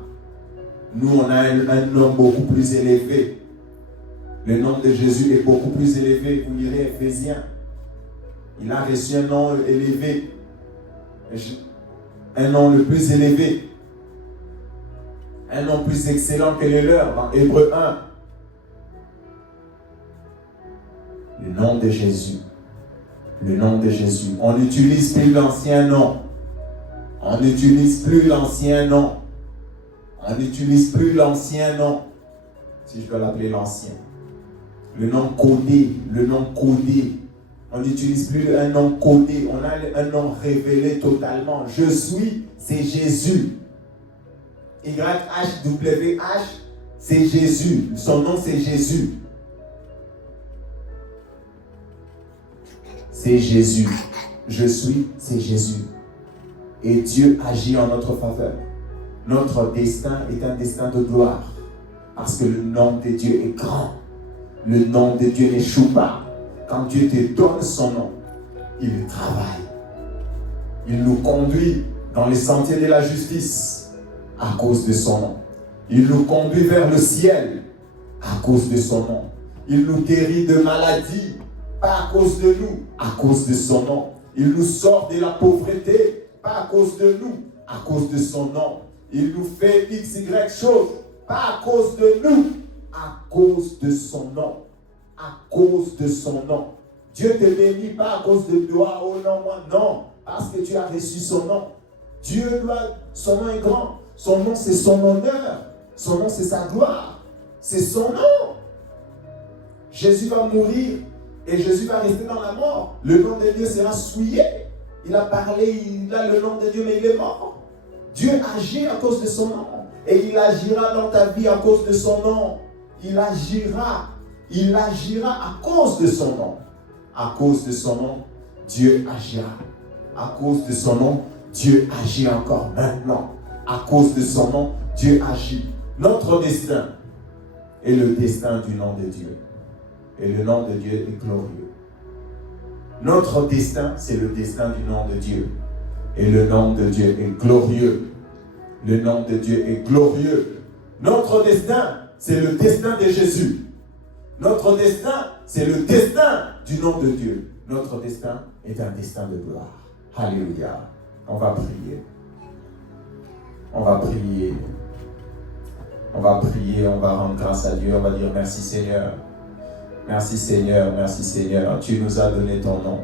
Nous, on a un nom beaucoup plus élevé. Le nom de Jésus est beaucoup plus élevé. Vous lirez Éphésiens. Il a reçu un nom élevé. Un nom le plus élevé. Un nom plus excellent que le leur. Dans Hébreux 1. Le nom de Jésus Le nom de Jésus. On n'utilise plus l'ancien nom. On n'utilise plus l'ancien nom. On n'utilise plus l'ancien nom. Si je dois l'appeler l'ancien. Le nom codé. Le nom codé. On n'utilise plus un nom codé. On a un nom révélé totalement. Je suis, c'est Jésus. YHWH, c'est Jésus. Son nom, c'est Jésus. C'est Jésus. Je suis, c'est Jésus. Et Dieu agit en notre faveur. Notre destin est un destin de gloire. Parce que le nom de Dieu est grand. Le nom de Dieu n'échoue pas. Quand Dieu te donne son nom, il travaille. Il nous conduit dans les sentiers de la justice à cause de son nom. Il nous conduit vers le ciel à cause de son nom. Il nous guérit de maladies, pas à cause de nous, à cause de son nom. Il nous sort de la pauvreté, pas à cause de nous, à cause de son nom. Il nous fait X, Y choses, pas à cause de nous, à cause de son nom. À cause de son nom. Dieu te bénit pas à cause de toi, oh non, moi, non, parce que tu as reçu son nom. Dieu doit, son nom est grand. Son nom, c'est son honneur. Son nom, c'est sa gloire. C'est son nom. Jésus va mourir et Jésus va rester dans la mort. Le nom de Dieu sera souillé. Il a parlé, il a le nom de Dieu, mais il est mort. Dieu agit à cause de son nom. Et il agira dans ta vie à cause de son nom. Il agira à cause de son nom. À cause de son nom, Dieu agira. À cause de son nom, Dieu agit encore maintenant. À cause de son nom, Dieu agit. Notre destin est le destin du nom de Dieu. Et le nom de Dieu est glorieux. Notre destin, c'est le destin du nom de Dieu. Et le nom de Dieu est glorieux. Le nom de Dieu est glorieux. Notre destin, c'est le destin de Jésus. Notre destin, c'est le destin du nom de Dieu. Notre destin est un destin de gloire. Alléluia. On va prier. On va prier. On va prier, on va rendre grâce à Dieu. On va dire merci Seigneur. Merci Seigneur, merci Seigneur. Tu nous as donné ton nom.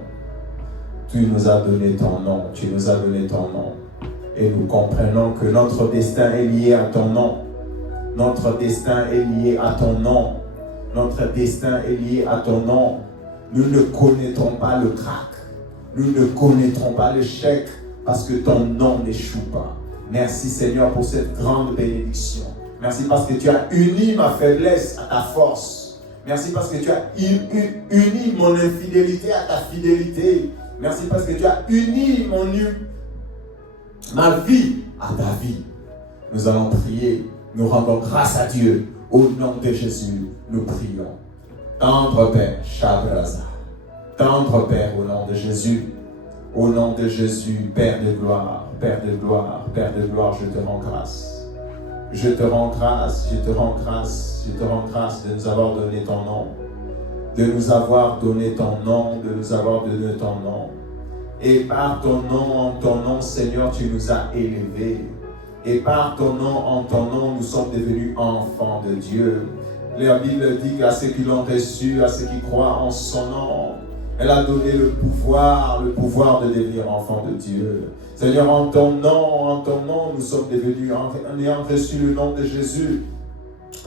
Tu nous as donné ton nom. Tu nous as donné ton nom. Et nous comprenons que notre destin est lié à ton nom. Notre destin est lié à ton nom. Notre destin est lié à ton nom. Nous ne connaîtrons pas le krach. Nous ne connaîtrons pas l'échec parce que ton nom n'échoue pas. Merci Seigneur pour cette grande bénédiction. Merci parce que tu as uni ma faiblesse à ta force. Merci parce que tu as uni mon infidélité à ta fidélité. Merci parce que tu as uni ma vie à ta vie. Nous allons prier. Nous rendons grâce à Dieu. Au nom de Jésus, nous prions. Tendre Père, Shabraza. Tendre Père, au nom de Jésus. Au nom de Jésus, Père de gloire, Père de gloire, Père de gloire, je te rends grâce. Je te rends grâce, je te rends grâce, je te rends grâce de nous avoir donné ton nom. De nous avoir donné ton nom, de nous avoir donné ton nom. Et par ton nom, en ton nom, Seigneur, tu nous as élevés. Et par ton nom, en ton nom, nous sommes devenus enfants de Dieu. La Bible dit qu'à ceux qui l'ont reçu, à ceux qui croient en son nom, elle a donné le pouvoir de devenir enfants de Dieu. Seigneur, en ton nom, nous sommes devenus, en ayant reçu le nom de Jésus,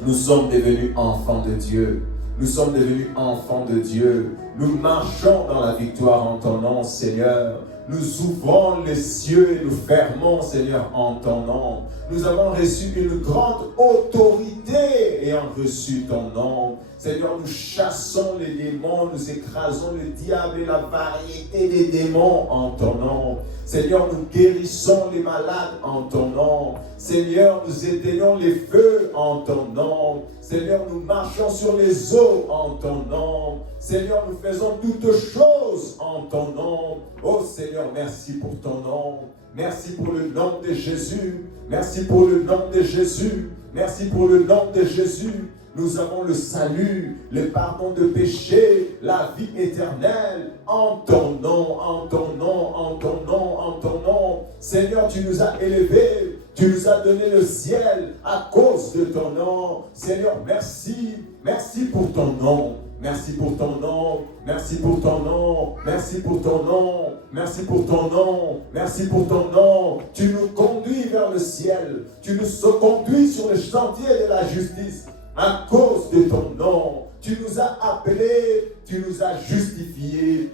nous sommes devenus enfants de Dieu. Nous sommes devenus enfants de Dieu. Nous marchons dans la victoire en ton nom, Seigneur. Nous ouvrons les cieux et nous fermons, Seigneur, en ton nom. Nous avons reçu une grande autorité ayant reçu ton nom. Seigneur, nous chassons les démons, nous écrasons le diable et la variété des démons en ton nom. Seigneur, nous guérissons les malades en ton nom. Seigneur, nous éteignons les feux en ton nom. Seigneur, nous marchons sur les eaux en ton nom. Seigneur, nous faisons toutes choses en ton nom. Oh Seigneur, merci pour ton nom. Merci pour le nom de Jésus. Merci pour le nom de Jésus. Merci pour le nom de Jésus. Nous avons le salut, le pardon de péché, la vie éternelle en ton nom, en ton nom, en ton nom, en ton nom. Seigneur, tu nous as élevés, tu nous as donné le ciel à cause de ton nom. Seigneur, merci, merci pour ton nom. Merci pour ton nom. Merci pour ton nom. Merci pour ton nom. Merci pour ton nom. Merci pour ton nom. Tu nous conduis vers le ciel. Tu nous conduis sur le chantier de la justice à cause de ton nom. Tu nous as appelés. Tu nous as justifiés.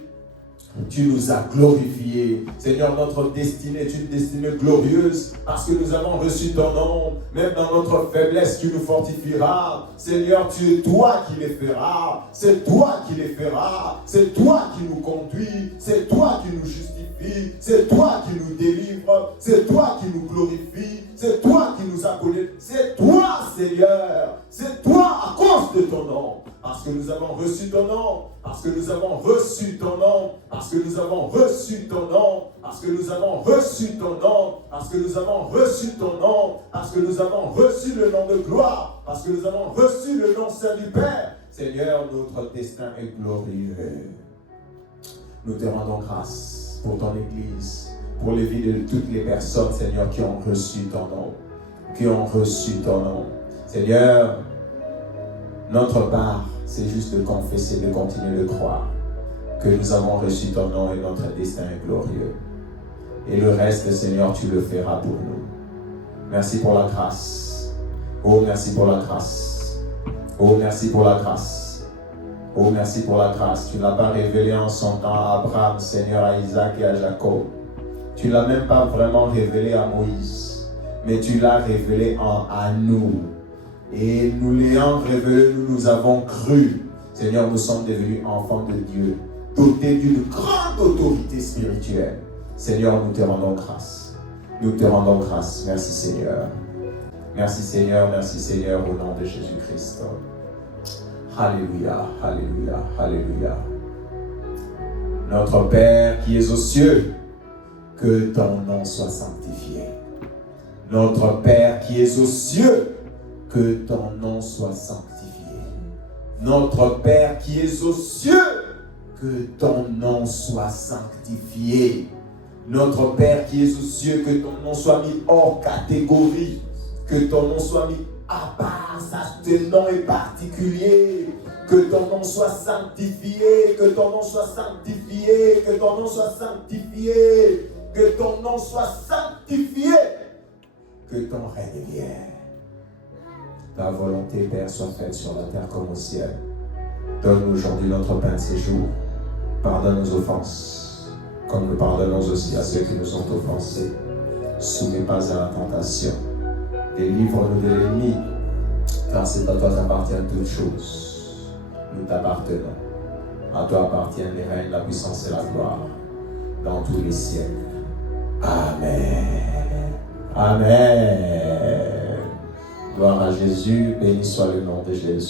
Tu nous as glorifiés. Seigneur, notre destinée est une destinée glorieuse parce que nous avons reçu ton nom. Même dans notre faiblesse, tu nous fortifieras. Seigneur, tu es toi qui les feras. C'est toi qui les feras. C'est toi qui nous conduis. C'est toi qui nous justifie. C'est toi qui nous délivre. C'est toi qui nous glorifie. C'est toi qui nous accolés. C'est toi, Seigneur. C'est toi à cause de ton nom. Parce que nous avons reçu ton nom. Parce que nous avons reçu ton nom. Parce que nous avons reçu ton nom. Parce que nous avons reçu ton nom. Parce que nous avons reçu ton nom. Parce que nous avons reçu le nom de gloire. Parce que nous avons reçu le nom saint du Père. Seigneur, notre destin est glorieux. Nous te rendons grâce pour ton Église, pour les vies de toutes les personnes, Seigneur, qui ont reçu ton nom. Qui ont reçu ton nom. Seigneur, notre part, c'est juste de confesser, de continuer de croire que nous avons reçu ton nom et notre destin est glorieux. Et le reste, Seigneur, tu le feras pour nous. Merci pour la grâce. Oh, merci pour la grâce. Oh, merci pour la grâce. Oh, merci pour la grâce. Tu ne l'as pas révélé en son temps à Abraham, Seigneur, à Isaac et à Jacob. Tu ne l'as même pas vraiment révélé à Moïse, mais tu l'as révélé à nous. Et nous l'ayant révélé, nous avons cru. Seigneur, nous sommes devenus enfants de Dieu, dotés d'une grande autorité spirituelle. Seigneur, nous te rendons grâce. Nous te rendons grâce. Merci Seigneur. Merci Seigneur, au nom de Jésus-Christ. Alléluia, alléluia, alléluia. Notre Père qui es aux cieux, que ton nom soit sanctifié. Notre Père qui es aux cieux, que ton nom soit sanctifié. Notre Père qui es aux cieux, que ton nom soit sanctifié. Notre Père qui es aux cieux, que ton nom soit mis hors catégorie, que ton nom soit mis à part, ce nom est particulier, que ton nom soit sanctifié, que ton nom soit sanctifié, que ton nom soit sanctifié, que ton nom soit sanctifié, que ton règne vienne. Ta volonté, Père, soit faite sur la terre comme au ciel. Donne-nous aujourd'hui notre pain de ces jours. Pardonne nos offenses, comme nous pardonnons aussi à ceux qui nous ont offensés. Soumets pas à la tentation. Délivre-nous de l'ennemi, car c'est à toi qu'appartiennent toutes choses. Nous t'appartenons. À toi appartiennent les règnes, la puissance et la gloire, dans tous les siècles. Amen. Amen. Gloire à Jésus, béni soit le nom de Jésus.